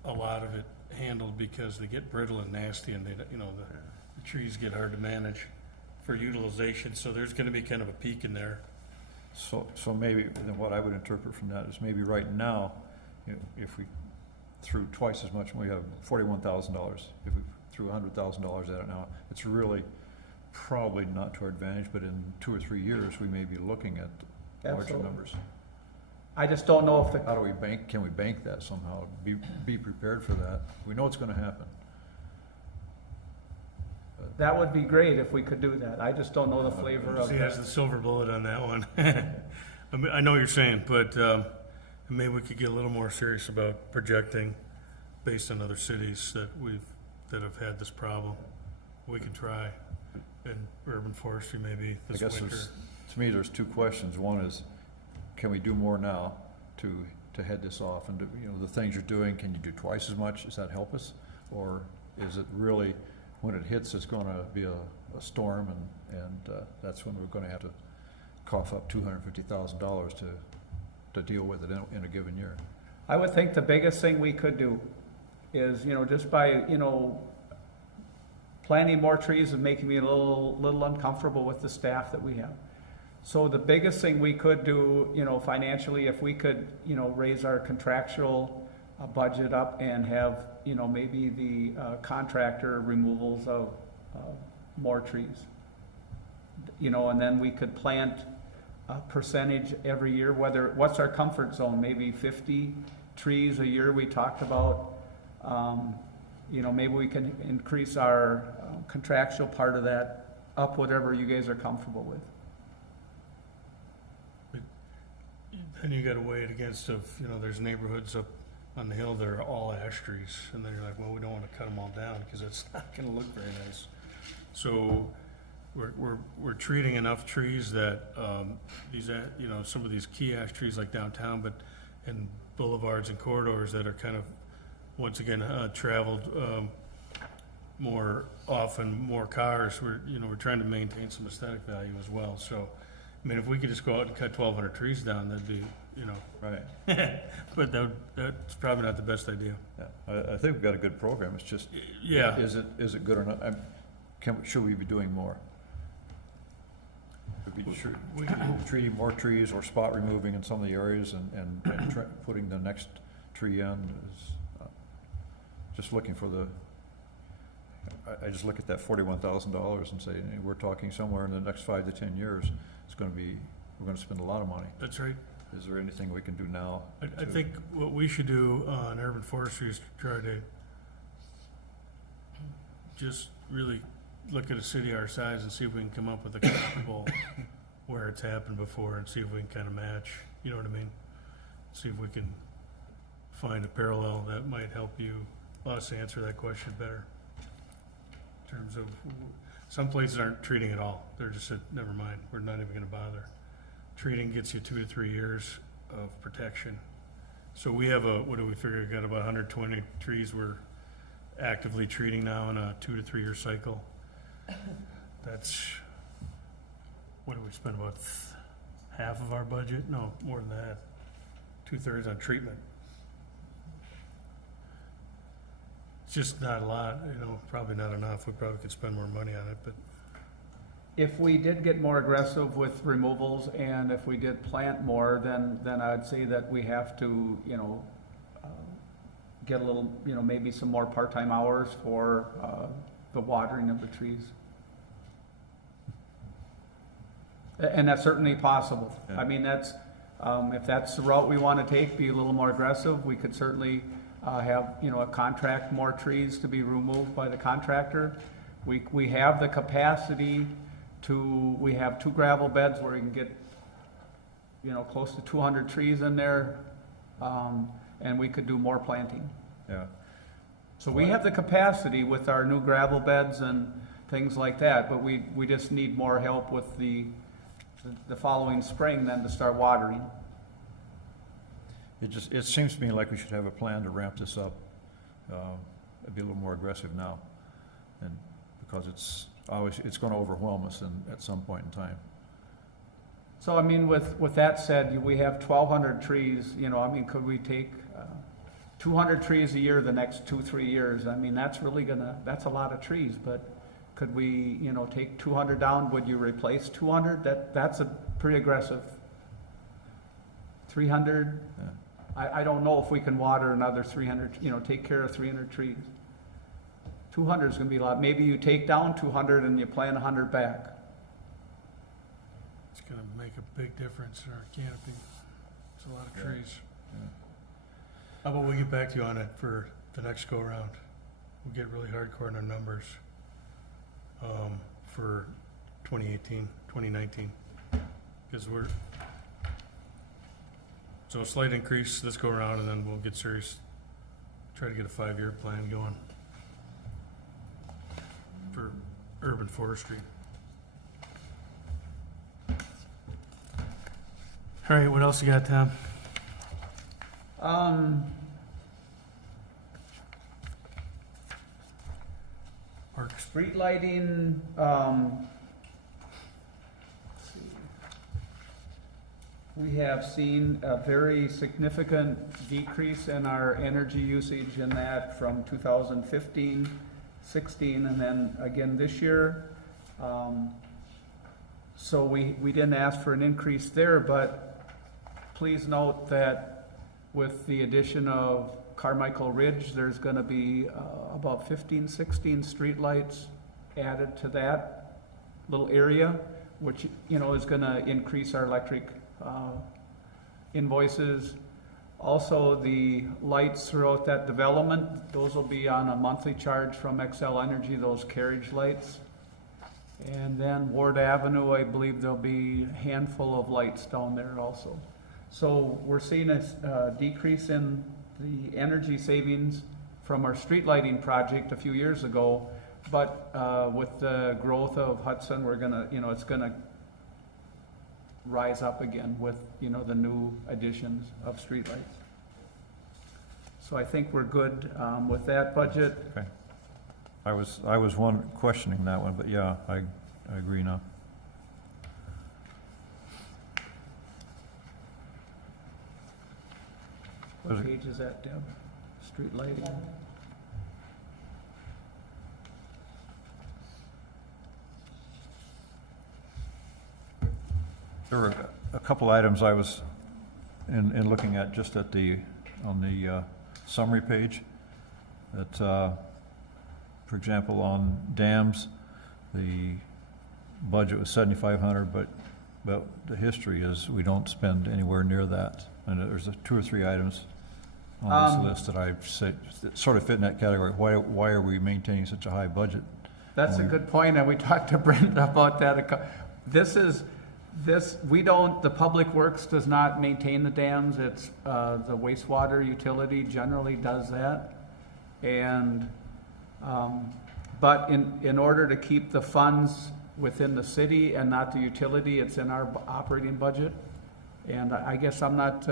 a lot of it handled because they get brittle and nasty, and the trees get hard to manage for utilization. So there's going to be kind of a peak in there. So maybe, then what I would interpret from that is maybe right now, if we threw twice as much, we have $41,000. If we threw $100,000 at it now, it's really probably not to our advantage, but in 2 or 3 years, we may be looking at larger Absolutely. numbers. I just don't know if How do we can we bank that somehow? Be prepared for that. We know it's gonna happen. that would be great if we could do that. I just don't know the flavor of He has it. the silver bullet on that one. I know what you're saying, but maybe we could get a little more serious about projecting based on other cities that have had this problem. We could try in urban forestry maybe I this guess winter. to me, there's 2 questions. One is, can we do more now to head this off? And the things you're doing, can you do twice as much? Does that help us? Or is it really, when it hits, it's gonna be a storm and that's when we're gonna have to cough up $250,000 to deal with it in a given year? I would think the biggest thing we could do is, just by, planting more trees and making me a little uncomfortable with the staff that we have. So the biggest thing we could do, financially, if we could, raise our contractual budget up and have, maybe the contractor removals of more trees. And then we could plant a percentage every year, what's our comfort zone? Maybe 50 trees a year we talked about. Maybe we can increase our contractual part of that up, whatever you guys are comfortable with. Then you gotta weigh it against there's neighborhoods up on the hill that are all ash trees, and then you're like, well, we don't wanna cut them all down, because it's not gonna look very nice. So, we're treating enough trees that, you know, some of these key ash trees like downtown, but in boulevards and corridors that are kind of, once again, traveled, more often, more cars, we're trying to maintain some aesthetic value as well, so, I mean, if we could just go out and cut 1,200 trees down, that'd be, you know, Right. but that's probably not the best idea. Yeah, I think we've got a good program, it's just, Yeah, is it good or not? Should we be doing more? Should we be we can, treating more trees or spot removing in some of the areas and putting the next tree in is, just looking for I just look at that $41,000 and say, hey, we're talking somewhere in the next 5 to 10 years, we're gonna spend a lot of money. that's right. Is there anything we can do now? I think what we should do on urban forestry is try to just really look at a city our size and see if we can come up with a comparable where it's happened before and see if we can kind of match, you know what I mean? See if we can find a parallel that might help us answer that question better. In terms of, some places aren't treating at all. They're just said, never mind, we're not even gonna bother. Treating gets you 2 to 3 years of protection. So we have what do we figure, we got about 120 trees we're actively treating now in a 2 to 3 year cycle. That's, what do we spend, about half of our budget? No, more than that. 2/3 on treatment. It's just not a lot, probably not enough. We probably could spend more money on it, but If we did get more aggressive with removals and if we did plant more, then I'd say that we have to, get a little, maybe some more part-time hours for, the watering of the trees. And that's certainly possible. Yeah. I mean, that's, if that's the route we want to take, be a little more aggressive, we could certainly, have, a contract more trees to be removed by the contractor. We have the capacity we have 2 gravel beds where you can get, close to 200 trees in there, and we could do more planting. Yeah, So we have the capacity with our new gravel beds and things like that, but we just need more help with the following spring then to start watering. it seems to me like we should have a plan to ramp this up, be a little more aggressive now. And because it's gonna overwhelm us at some point in time. So I mean, with that said, we have 1,200 trees, could we take 200 trees a year the next 2-3 years? I mean, that's a lot of trees, but could we, take 200 down? Would you replace 200? That's a pretty aggressive. 300? Yeah. I don't know if we can water another 300, take care of 300 trees. 200 is gonna be a lot. Maybe you take down 200 and you plant 100 back. it's gonna make a big difference in our canopy. It's a lot of Yeah. trees. Yeah. How about we get back to you on it for the next go-around? We'll get really hardcore in our numbers for 2018, 2019. Because so a slight increase this go-around, and then we'll get serious, try to get a 5-year plan going for urban forestry. All right, what else you got, Tom? Parks. Street lighting, let's see. We have seen a very significant decrease in our energy usage in that from 2015, 16, and then again this year. So we didn't ask for an increase there, but please note that with the addition of Carmichael Ridge, there's gonna be about 15, 16 streetlights added to that little area, which, is gonna increase our electric invoices. Also, the lights throughout that development, those will be on a monthly charge from Xcel Energy, those carriage lights. And then Ward Avenue, I believe there'll be a handful of lights down there also. So we're seeing a decrease in the energy savings from our street lighting project a few years ago. But with the growth of Hudson, we're gonna, it's gonna rise up again with, the new additions of streetlights. So I think we're good with that budget. Okay. I was questioning that one, but yeah, I agree now. What page is that, Deb? Street lighting. There were a couple items I was in looking at just on the summary page. That, for example, on dams, the budget was 7,500, but the history is we don't spend anywhere near that. And there's 2 or 3 items on this list that I say that sort of fit in that category. Why are we maintaining such a high budget? That's a good point, and we talked to Brenda about that. The Public Works does not maintain the dams. It's the wastewater utility generally does that. And, but in order to keep the funds within the city and not the utility, it's in our operating budget. And I guess I'm not,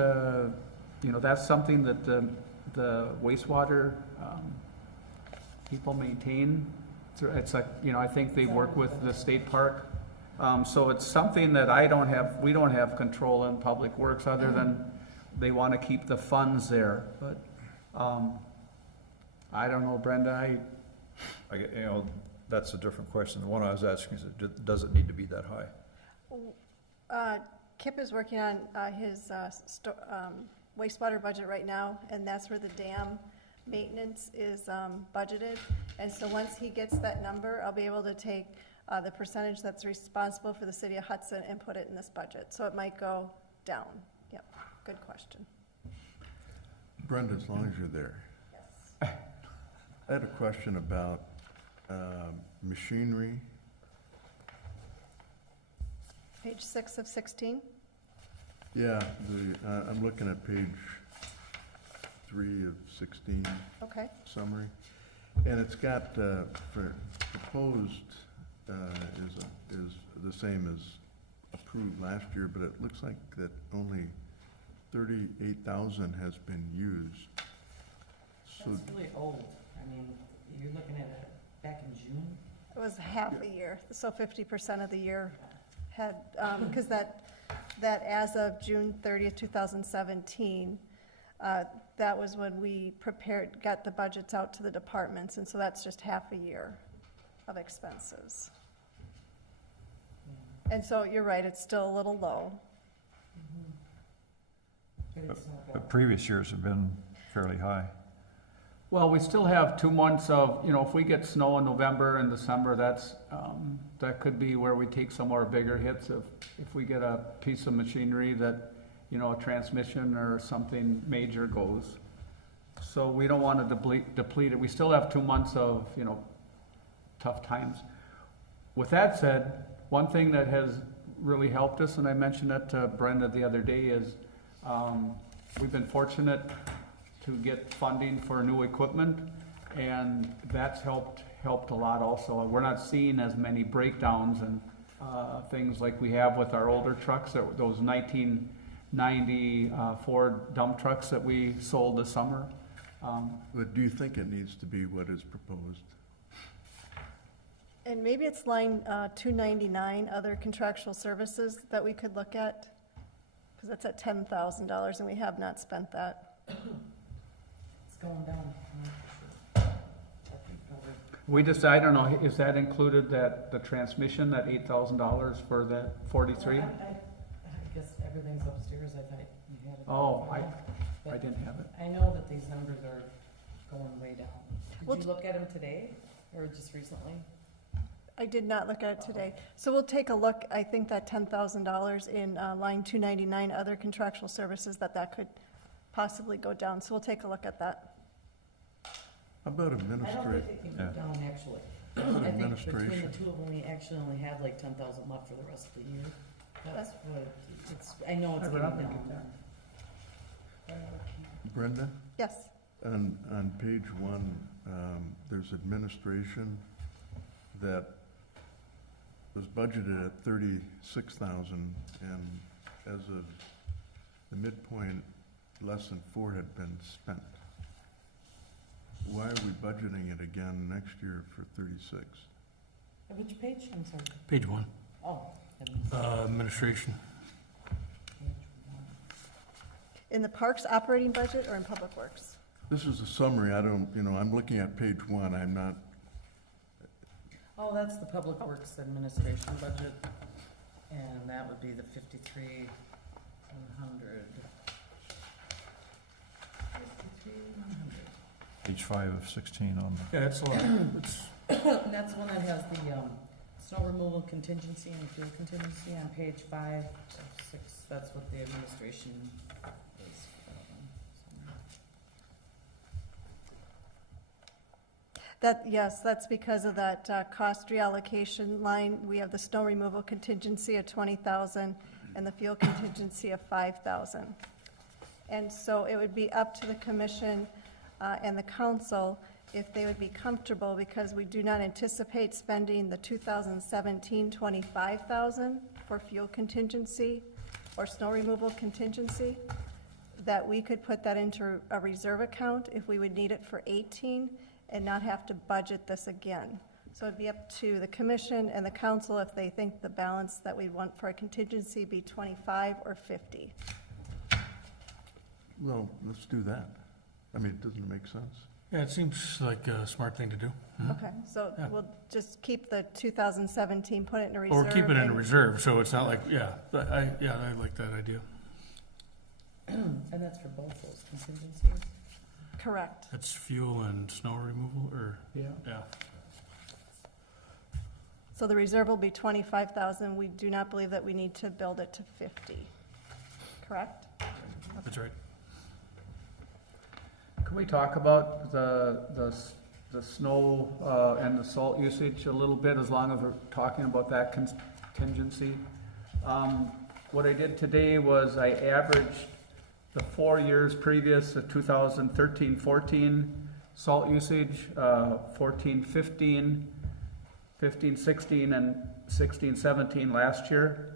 that's something that the wastewater people maintain. It's like, I think they work with the state park. So it's something that we don't have control in Public Works other than they want to keep the funds there. But, I don't know, Brenda, That's a different question. The one I was asking is, does it need to be that high? Kip is working on his wastewater budget right now, and that's where the dam maintenance is budgeted. And so once he gets that number, I'll be able to take the percentage that's responsible for the city of Hudson and put it in this budget. So it might go down. Yep, good question. Brenda, as long as you're there. Yes. I had a question about machinery. Page 6 of 16. Yeah, I'm looking at page 3 of 16 Okay. summary. And it's got, for proposed, is the same as approved last year, but it looks like that only 38,000 has been used. So, That's really old. I mean, you're looking at it back in June. It was half a year, so 50% of the year had, because that as of June 30th, 2017, that was when we got the budgets out to the departments, and so that's just half a year of expenses. And so you're right, it's still a little low. But it's not But bad. previous years have been fairly high. well, we still have 2 months of, if we get snow in November and December, that could be where we take some more bigger hits if we get a piece of machinery that, a transmission or something major goes. So we don't want to deplete it. We still have 2 months of, tough times. With that said, one thing that has really helped us, and I mentioned that to Brenda the other day, is we've been fortunate to get funding for new equipment, and that's helped a lot also. We're not seeing as many breakdowns and things like we have with our older trucks, those 1990 Ford dump trucks that we sold this summer. but do you think it needs to be what is proposed? And maybe it's line 299, other contractual services that we could look at, because that's at $10,000, and we have not spent that. It's going down. For sure. I think probably. I don't know, is that included the transmission, that $8,000 for the 43? Well, I guess everything's upstairs. I thought you had it. Oh, I But didn't have it. I know that these numbers are going way down. Well, Did you look at them today or just recently? I did not look at it today. So we'll take a look, I think that $10,000 in line 299, other contractual services, that could possibly go down. So we'll take a look at that. How about I don't think administrative? it can Yeah. go down, actually. How I about think between administration? the two of them, we actually only have like 10,000 left for the rest of the year. That's what, I know it's I getting went up and down. get that. Brenda, Yes. on page one, there's administration that was budgeted at 36,000, and as of the midpoint, less than 4 had been spent. Why are we budgeting it again next year for 36? Which page, I'm sorry? Page one, Oh. heavens. administration. Page one. In the Parks operating budget or in Public Works? This is a summary, I don't, I'm looking at page one, I'm not, Oh, that's the Public Works Administration budget, and that would be the 53,100. 53,100. Page 5 of 16 on the, Yeah, it's a lot. It's, And that's the one that has the, snow removal contingency and fuel contingency on page 5 of 6, that's what the administration is. Yes, that's because of that cost reallocation line. We have the snow removal contingency of 20,000 and the fuel contingency of 5,000. And so it would be up to the commission and the council if they would be comfortable, because we do not anticipate spending the 2017 25,000 for fuel contingency or snow removal contingency, that we could put that into a reserve account if we would need it for 18 and not have to budget this again. So it'd be up to the commission and the council if they think the balance that we want for a contingency be 25 or 50. well, let's do that. I mean, doesn't it make sense? yeah, it seems like a smart thing to do. Okay, so Yeah. we'll just keep the 2017, put it in a reserve. Or keep it in a and- reserve, so it's not like, yeah, but I like that idea. And that's for both those contingencies? Correct. That's fuel and snow removal, or, Yeah. yeah. So the reserve will be 25,000. We do not believe that we need to build it to 50. Correct? That's right. Can we talk about the snow and the salt usage a little bit, as long as we're talking about that contingency? What I did today was I averaged the 4 years previous, the 2013-14 salt usage, 14-15, 15-16, and 16-17 last year,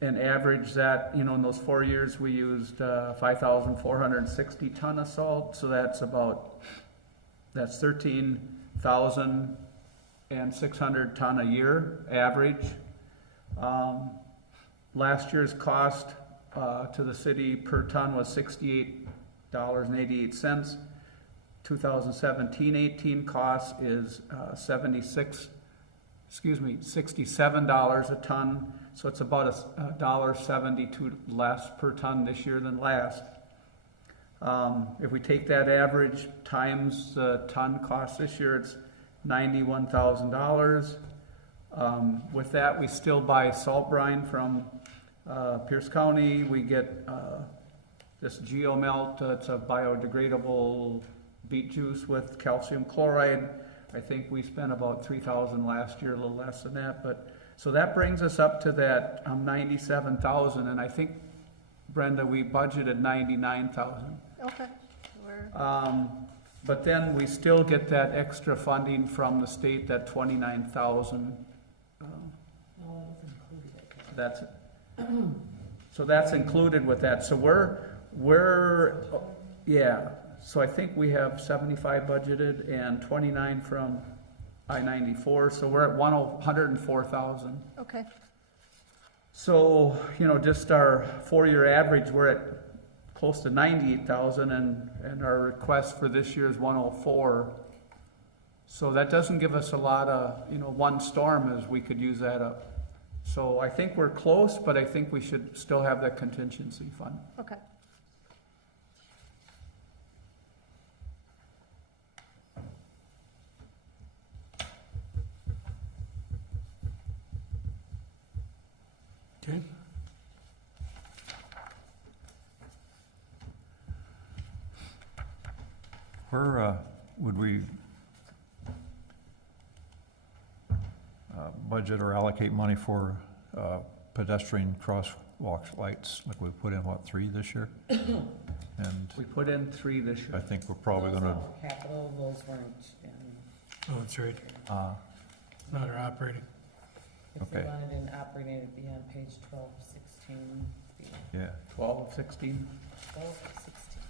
and averaged that, in those 4 years, we used 5,460 ton of salt, so that's 13,600 ton a year average. Last year's cost to the city per ton was $68.88. 2017-18 cost is $67 a ton, so it's about $1.72 less per ton this year than last. If we take that average times the ton cost this year, it's $91,000. With that, we still buy salt brine from Pierce County. We get this geomelt. It's a biodegradable beet juice with calcium chloride. I think we spent about $3,000 last year, a little less than that. But so that brings us up to that $97,000, and I think, Brenda, we budgeted $99,000. Okay. We're, But then we still get that extra funding from the state, that $29,000. No, that was included, I think. That's, so that's included with that. So yeah. So I think we have 75 budgeted and 29 from I-94. So we're at 104,000. okay. So, just our 4-year average, we're at close to 98,000, and our request for this year is 104. So that doesn't give us a lot of, one storm as we could use that up. So I think we're close, but I think we should still have that contingency fund. Okay. Okay. where would we budget or allocate money for pedestrian crosswalk lights? Like we put in, 3 this year? And We put in 3 this I year. think we're probably Those gonna, all were capital, those weren't in, Oh, that's right, uh, not our operating. if they Okay. wanted in operating, it'd be on page 12, 16, yeah, 12, 16. 12, 16.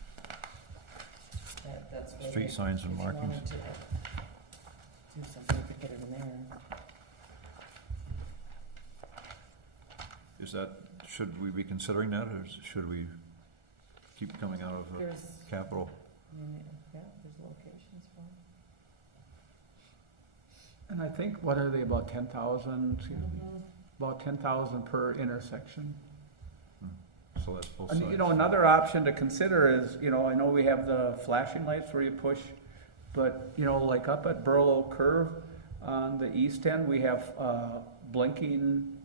That's where street they- signs and if you markings. wanted to do something, you could put it in there. Is that, should we be considering that, or should we keep coming out of There's, capital? yeah, there's locations for it. And I think, what are they, about 10,000, Mhm. about 10,000 per intersection. So that's both And, sides. you know, another option to consider is, you know, I know we have the flashing lights where you push, but, you know, like up at Burlow Curve on the east end, we have, blinking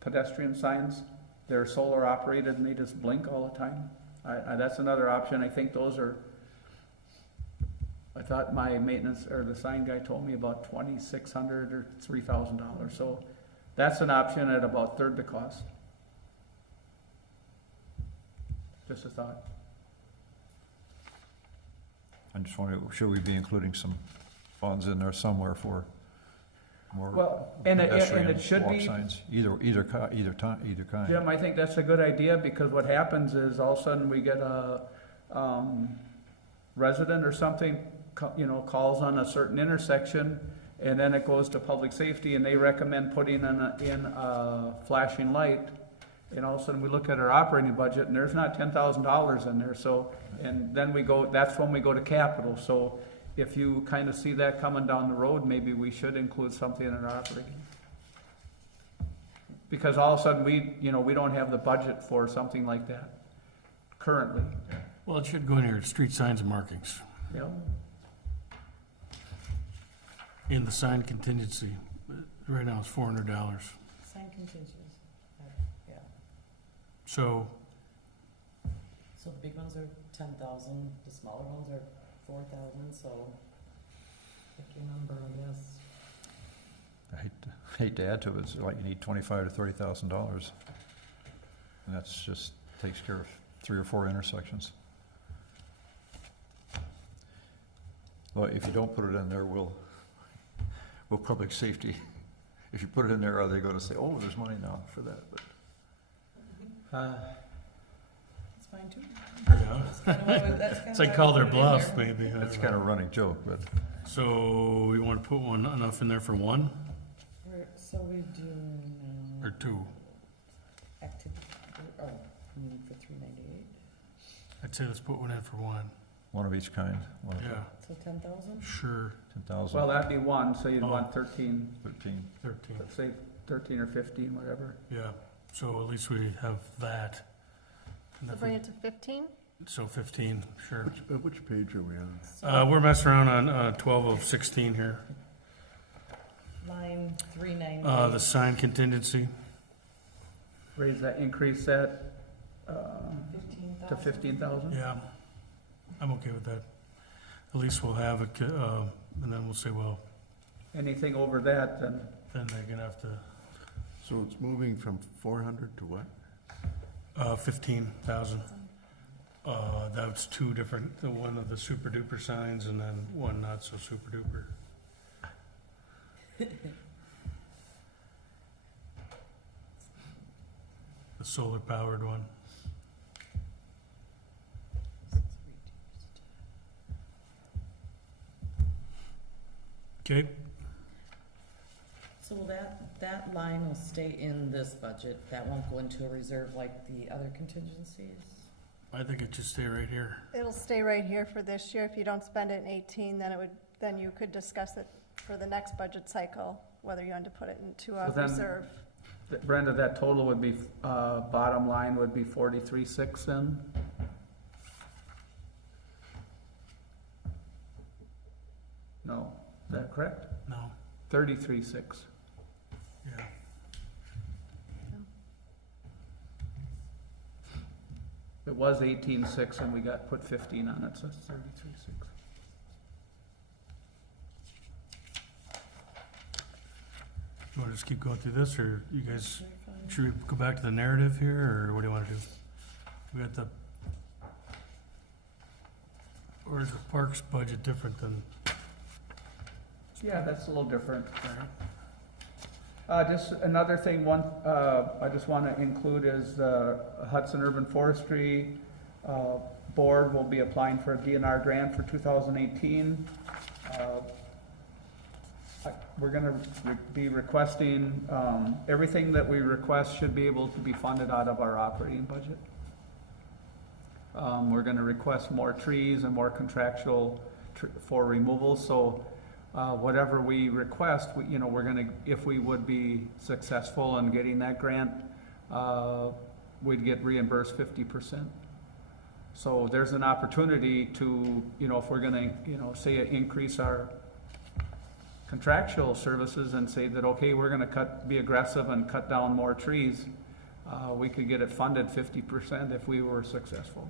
pedestrian signs. They're solar operated and they just blink all the time. That's another option. I think those are, I thought my maintenance, or the sign guy told me about $2,600 or $3,000. So that's an option at about third the cost. Just a thought. I'm just wondering, should we be including some funds in there somewhere for more Well, and it pedestrian should walk be, signs? Either kind. Jim, I think that's a good idea, because what happens is all of a sudden we get a, resident or something, you know, calls on a certain intersection, and then it goes to public safety, and they recommend putting in a flashing light, and all of a sudden we look at our operating budget, and there's not $10,000 in there, so, and then we go, that's when we go to capital, so if you kind of see that coming down the road, maybe we should include something in our operating. Because all of a sudden, we don't have the budget for something like that currently, Well, it should go in here, street signs and markings, you know? in the sign contingency. Right now it's $400. Sign contingencies, yeah. So, So the big ones are 10,000, the smaller ones are 4,000, so pick your number, I guess. I hate to add to it, it's like you need $25,000 to $30,000. And that's just, takes care of 3 or 4 intersections. Well, if you don't put it in there, will public safety, if you put it in there, are they gonna say, oh, there's money now for that? But That's fine too. yeah, That's kinda why we- that's kinda it's like why we call their put it in bluff, there. maybe. I that's don't kind know. of a running joke, but So, we want to put one, enough in there for one So we do, or two? activity, oh, you need for 398, I'd say let's put one in for one. one of each kind, one of Yeah, so 10,000? sure, 10,000, Well, that'd be one, so you'd Oh. want 13, 13. 13, let's say 13 or 15, whatever. yeah. So at least we have that. And So if bring we- it to 15? So 15, sure. Which page are we on? We're messing around on 12 of 16 here. Line 398. The sign contingency, Raise that, increase that, 15,000? to 15,000? yeah, I'm okay with that. At least we'll have it, and then we'll say, well, Anything over that, then, then they're gonna have to, So it's moving from 400 to what? 15,000. That's two different, the one of the super duper signs and then one not so super duper. The solar powered one. Okay, So will that line will stay in this budget, that won't go into a reserve like the other contingencies? I think it should stay right here. It'll stay right here for this year. If you don't spend it in 18, then you could discuss it for the next budget cycle, whether you want to put it into a So then- reserve. Brenda, that total would be, bottom line would be 43,600 then? No, is that correct? No, 33,600. yeah. It was 18,600 and we put 15 on it, so it's 33,600. You wanna just keep going through this, or you guys, They're fine. should we go back to the narrative here, or what do you wanna do? We got the Or is the parks budget different than, Yeah, that's a little different. right? Just another thing, I just want to include is Hudson Urban Forestry Board will be applying for a DNR grant for 2018. We're going to be requesting, everything that we request should be able to be funded out of our operating budget. We're going to request more trees and more contractual for removal, so whatever we request, we're gonna, if we would be successful in getting that grant, we'd get reimbursed 50%. So there's an opportunity to, if we're gonna, say increase our contractual services and say that, okay, we're gonna be aggressive and cut down more trees, we could get it funded 50% if we were successful.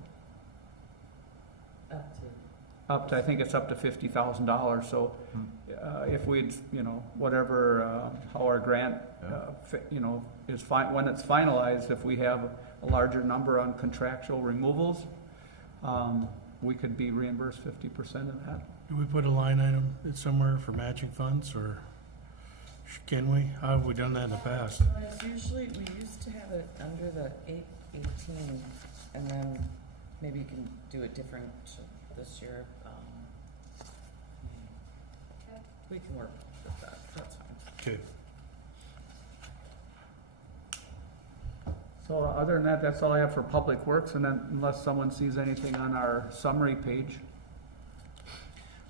Up I think it's up to $50,000, so, if we'd, whatever, how our grant, is when it's finalized, if we have a larger number on contractual removals, we could be reimbursed 50% of that. Do we put a line item somewhere for matching funds, or can we? How have we done that in the past? It's usually, we used to have it under the 818, and then maybe you can do it different this year. We can work with that, that's fine. Okay. So other than that, that's all I have for Public Works, and then unless someone sees anything on our summary page.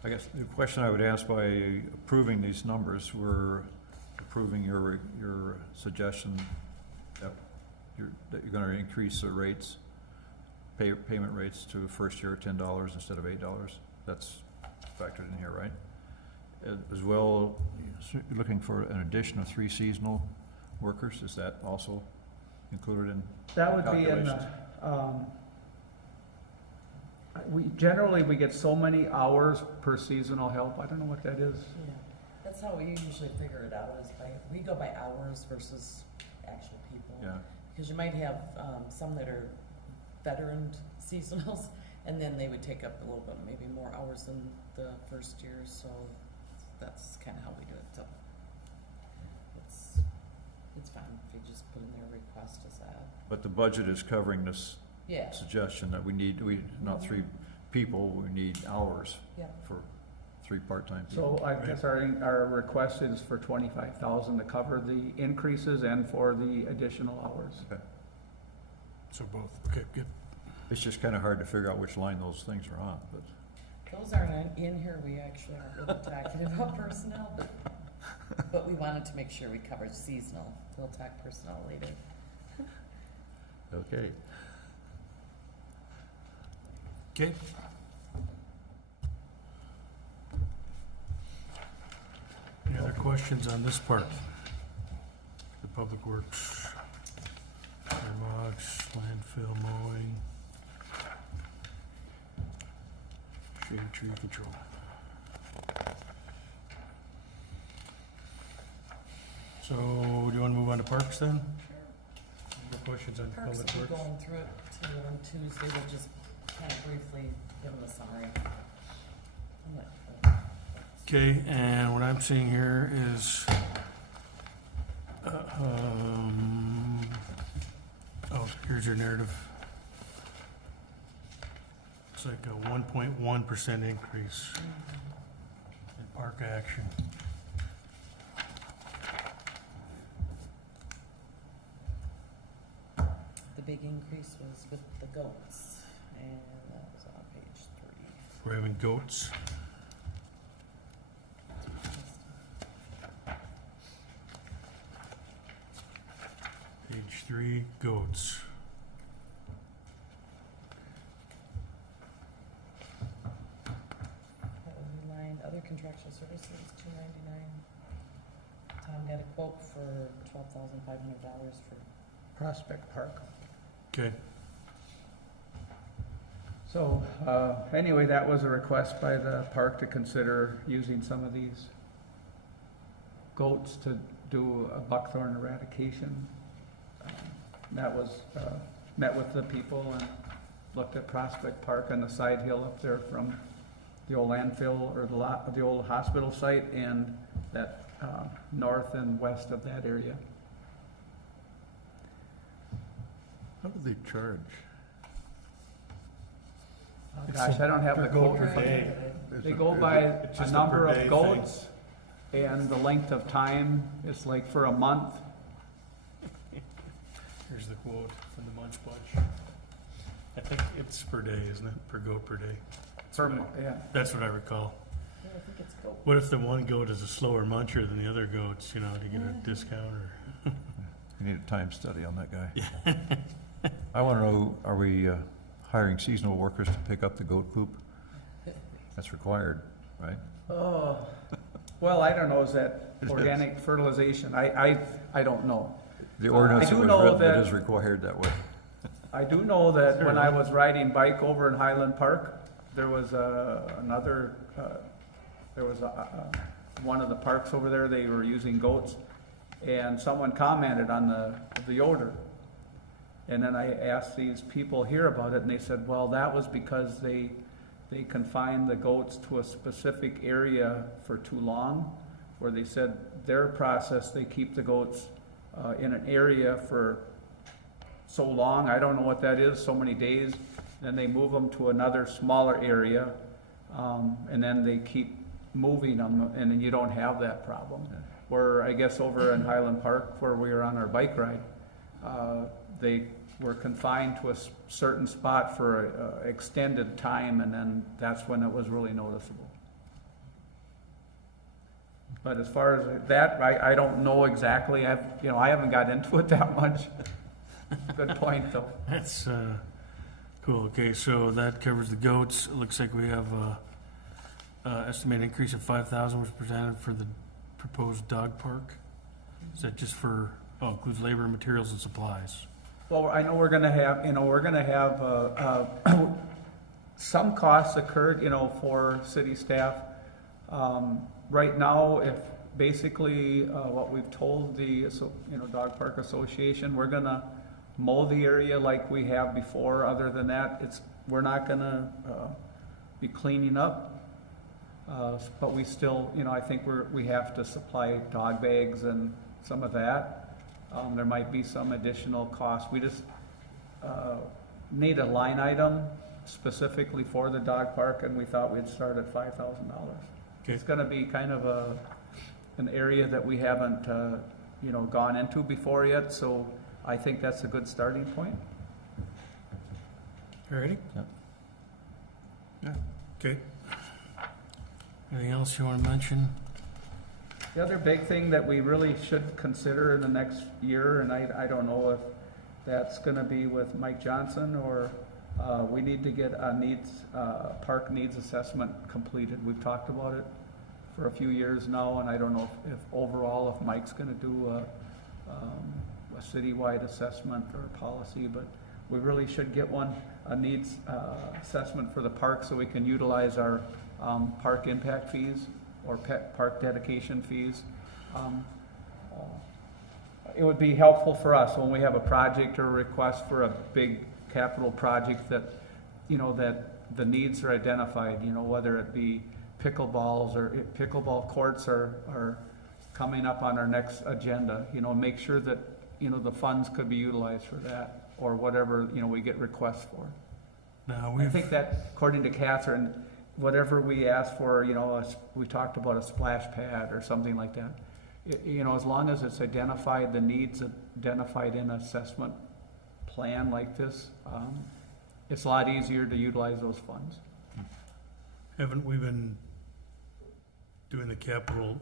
I guess the question I would ask, by approving these numbers, we're approving your suggestion that you're gonna increase the rates, payment rates to first year $10 instead of $8. That's factored in here, right? As well, you're looking for an addition of 3 seasonal workers, is that also included in That would be in calculations? generally, we get so many hours per seasonal help, I don't know what that is. Yeah, that's how we usually figure it out, is we go by hours versus actual people. Yeah, Because you might have, some that are veteran seasonals, and then they would take up a little bit, maybe more hours than the first year, so that's kinda how we do it, so. It's fine if you just put in their request as that. but the budget is covering this Yeah, suggestion that we not 3 people, we need hours yeah. for 3 part-time people. So I guess our request is for 25,000 to cover the increases and for the additional hours. So both, okay, good. It's just kinda hard to figure out which line those things are on, but. Those aren't in here, we actually aren't really talking about personnel, but we wanted to make sure we covered seasonal. We'll talk personnel later. Okay. Okay. Any other questions on this part? The Public Works, earmarks, landfill mowing, shade tree control. So, do you wanna move on to parks then? Any questions on Perks, Public if we're Works? going through it to on Tuesday, we'll just kind of briefly give them a summary. Okay, and what I'm seeing here is, here's your narrative. It's like a 1.1% increase in park action. The big increase was with the goats, and that was on page 3. We're having goats. Page 3, goats. That would be line, other contractual services, $299. Tom got a quote for $12,500 for Prospect Park. Okay, So, anyway, that was a request by the park to consider using some of these goats to do a buckthorn eradication. That was, met with the people and looked at Prospect Park on the side hill up there from the old landfill or the old hospital site and that north and west of that area. How do they charge? Gosh, I don't have the Per goat quote. per in front of me. day. They go by It's a just a number per of day goats and the length of time. It's like for a month. Here's the quote from the Munch Bunch. I think it's per day, isn't it? Per goat per day. Yeah. That's what I recall. Yeah, I think it's goat. What if the one goat is a slower muncher than the other goats, you know, to get a discount or? You need a time study on that guy. I want to know, are we hiring seasonal workers to pick up the goat poop? That's required, right? Oh, well, I don't know, is that organic fertilization? I don't know. The ordinance I that do was know written, that- it is required that way. I do know that when I was riding bike over in Highland Park, there was one of the parks over there, they were using goats, and someone commented on the odor. And then I asked these people here about it, and they said, well, that was because they confined the goats to a specific area for too long, where they said their process, they keep the goats in an area for so long, I don't know what that is, so many days, then they move them to another smaller area, and then they keep moving them, and then you don't have that problem. Where, I guess over in Highland Park, where we were on our bike ride, they were confined to a certain spot for a extended time, and then that's when it was really noticeable. But as far as that, I don't know exactly, I haven't got into it that much. Good point, though. That's cool. Okay, so that covers the goats. It looks like we have estimated increase of 5,000 was presented for the proposed dog park. Is that just for, includes labor, materials, and supplies? Well, I know we're gonna have, some costs occurred, for city staff. Right now, if basically, what we've told the, Dog Park Association, we're gonna mow the area like we have before. Other than that, we're not gonna, be cleaning up. But we still, I think we have to supply dog bags and some of that. There might be some additional costs. We just need a line item specifically for the dog park, and we thought we'd start at $5,000. Okay. It's gonna be kind of an area that we haven't, gone into before yet, so I think that's a good starting point. You ready? Yeah. Yeah. Okay. Anything else you want to mention? The other big thing that we really should consider in the next year, and I don't know if that's gonna be with Mike Johnson, or we need to get a park needs assessment completed. We've talked about it for a few years now, and I don't know if overall, if Mike's gonna do a citywide assessment or policy, but we really should get a needs assessment for the park, so we can utilize our park impact fees or park dedication fees. It would be helpful for us when we have a project or a request for a big capital project that, that the needs are identified, whether it be pickleballs or pickleball courts are coming up on our next agenda, make sure that, the funds could be utilized for that, or whatever, we get requests for. Now, I think that, according to Catherine, whatever we ask for, we talked about a splash pad or something like that. As long as it's identified, the needs identified in an assessment plan like this, it's a lot easier to utilize those funds. haven't we been doing the capital?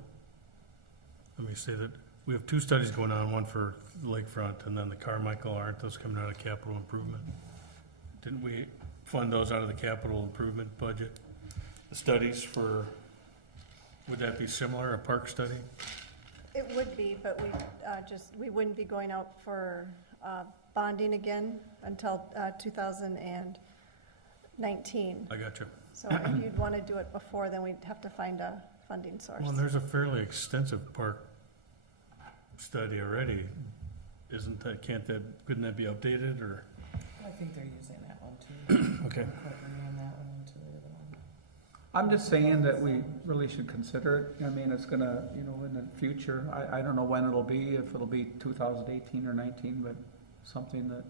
Let me say that we have two studies going on, one for the lakefront and then the Carmichael. Aren't those coming out of capital improvement? Didn't we fund those out of the capital improvement budget? The studies for, would that be similar, a park study? It would be, but we wouldn't be going out for bonding again until 2019. I got you. So if you'd want to do it before, then we'd have to find a funding source. Well, and there's a fairly extensive park study already. Couldn't that be updated, or? I think they're using that one too. Okay. Incorporating that one into the other one. I'm just saying that we really should consider it. I mean, it's gonna, you know, in the future, I don't know when it'll be, if it'll be 2018 or 19, but something that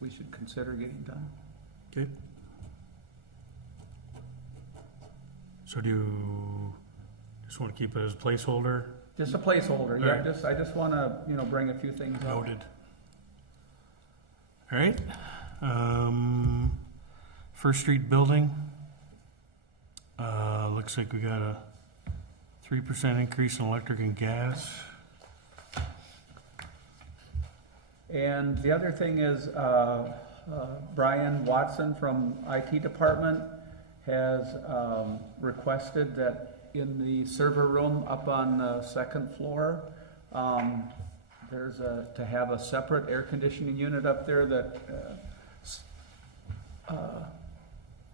we should consider getting done. Okay. So do you just want to keep it as a placeholder? Just a placeholder, yeah, Alright. I just wanna, you know, bring a few things up. Noted. All right. First Street Building. Looks like we got a 3% increase in electric and gas. And the other thing is, Brian Watson from IT department has requested that in the server room up on the second floor, there's to have a separate air conditioning unit up there that,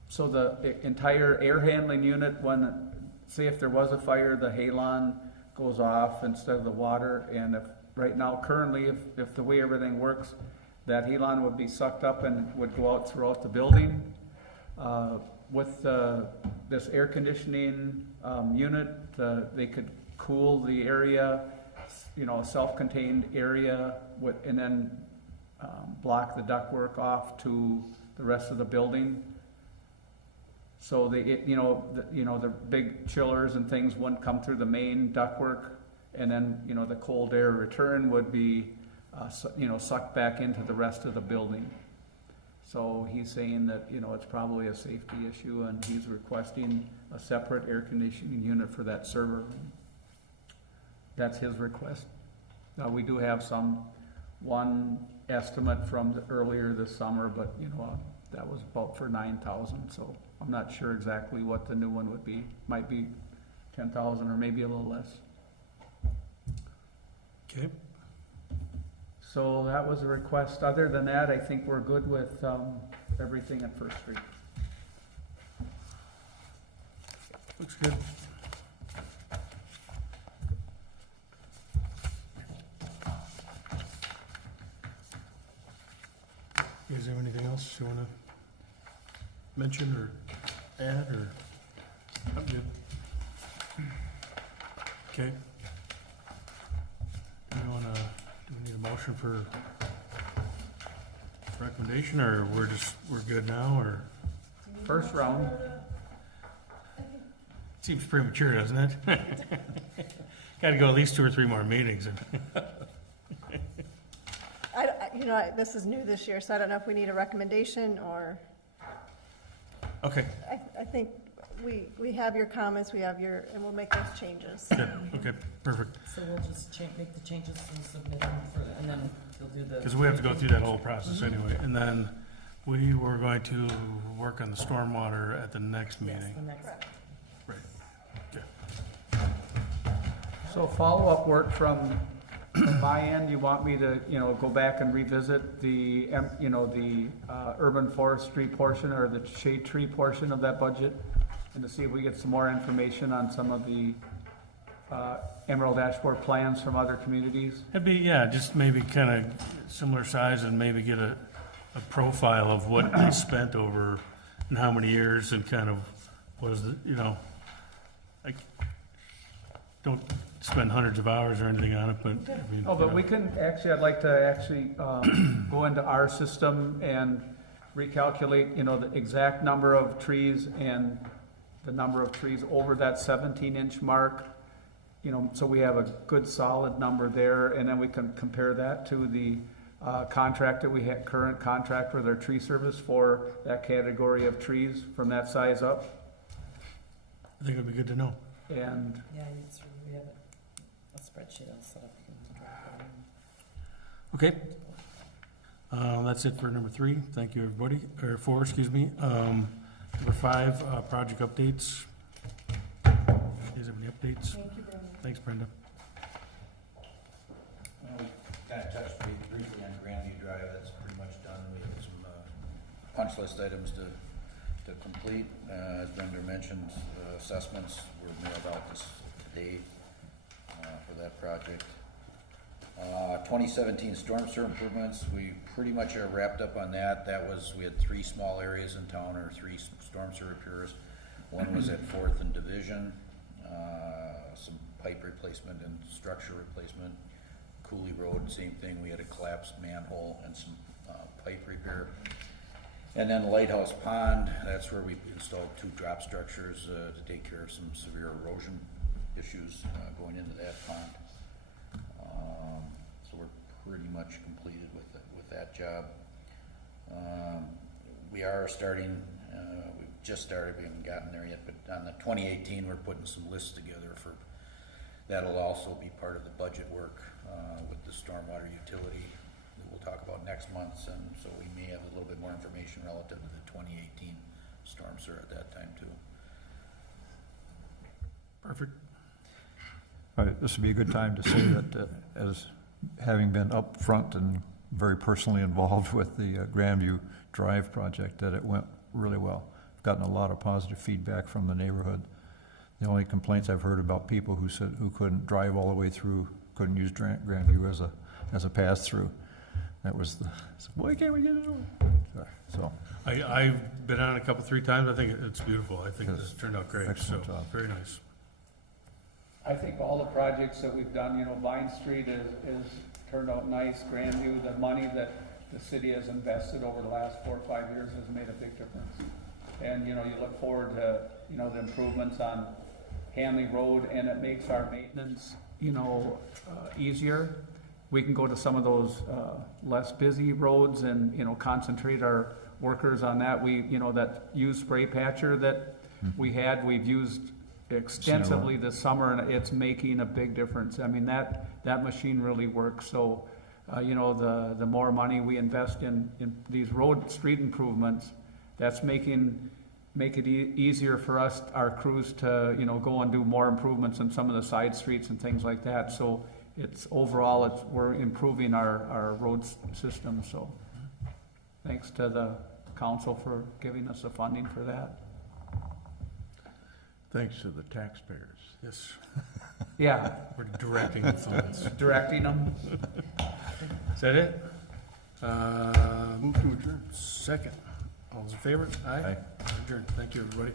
so the entire air handling unit, when, say if there was a fire, the halon goes off instead of the water, and if, right now, currently, if the way everything works, that halon would be sucked up and would go out throughout the building. With this air conditioning unit, they could cool the area, you know, a self-contained area with, and then block the ductwork off to the rest of the building. So the big chillers and things wouldn't come through the main ductwork, and then, you know, the cold air return would be, sucked back into the rest of the building. So he's saying that, you know, it's probably a safety issue, and he's requesting a separate air conditioning unit for that server room. That's his request. Now, we do have one estimate from earlier this summer, but, you know, that was about for 9,000, so I'm not sure exactly what the new one would be. Might be 10,000 or maybe a little less. Okay. So that was a request. Other than that, I think we're good with everything at First Street. Looks good. You guys have anything else you want to mention or add, or? I'm good. Okay. Do we need a motion for recommendation, or we're good now, or? First round. Seems premature, doesn't it? Gotta go at least 2 or 3 more meetings. This is new this year, so I don't know if we need a recommendation or, Okay, I think we have your comments, and we'll make those changes. good, okay, perfect. So we'll just make the changes and submit them and then they'll do the. Because we have to go through that whole process anyway. And then we were going to work on the stormwater at the next Yes, meeting. the next. Right, okay. So follow-up work from my end, you want me to, you know, go back and revisit the urban forestry portion or the shade tree portion of that budget? And to see if we get some more information on some of the Emerald Ash Borer plans from other communities? It'd be, yeah, just maybe kind of similar size and maybe get a profile of what they spent over and how many years and kind of was the, you know, like, don't spend hundreds of hours or anything on it, but I mean. Oh, but we can, I'd like to go into our system and recalculate, you know, the exact number of trees and the number of trees over that 17-inch mark, you know, so we have a good solid number there, and then we can compare that to the contract that we had, current contract with our tree service for that category of trees from that size up. I think it'd be good to know. And Yeah, we have a spreadsheet all set up. You can drop it in. Okay. That's it for number 3. Thank you, everybody, or 4, excuse me. Number 5, project updates. You guys have any updates? Thank you, Brenda. Thanks, Brenda. We kind of touched briefly on Grandview Drive, that's pretty much done. We have some punch list items to complete. As Brenda mentioned, assessments were mailed out today for that project. 2017 storm sewer improvements, we pretty much are wrapped up on that. We had 3 small areas in town, or 3 storm sewer repairs. One was at Fourth and Division, some pipe replacement and structure replacement. Cooley Road, same thing, we had a collapsed manhole and some pipe repair. And then Lighthouse Pond, that's where we installed 2 drop structures to take care of some severe erosion issues going into that pond. So we're pretty much completed with that job. We are starting, we've just started, we haven't gotten there yet, but on the 2018, we're putting some lists together for, that'll also be part of the budget work with the stormwater utility that we'll talk about next month, and so we may have a little bit more information relative to the 2018 storm sewer at that time too. Perfect. All right, this would be a good time to say that as having been up front and very personally involved with the Grandview Drive project, that it went really well. I've gotten a lot of positive feedback from the neighborhood. The only complaints I've heard about people who said who couldn't drive all the way through, couldn't use Grandview as a pass-through. That was the, why can't we get it over? So, I've been on it a couple, 3 times. I think it's beautiful. I think Yes. this turned out great, so, Excellent job. very nice. I think all the projects that we've done, you know, Vine Street is turned out nice, Grandview, the money that the city has invested over the last 4 or 5 years has made a big difference. And, you know, you look forward to, you know, the improvements on Hanley Road, and it makes our maintenance, you know, easier. We can go to some of those, less busy roads and, you know, concentrate our workers on that. We, you know, that used spray patcher that we had, we've used extensively this summer, and it's making a big difference. I mean, that machine really works. So, you know, the more money we invest in these street improvements, that's make it easier for us, our crews, to, you know, go and do more improvements in some of the side streets and things like that. So it's overall, we're improving our road system. So thanks to the council for giving us the funding for that. Thanks to the taxpayers. Yes, Yeah, we're directing the funds. directing them. Is that it? Move to adjourn. Second. All those in favor? Aye. Aye. Adjourned. Thank you, everybody.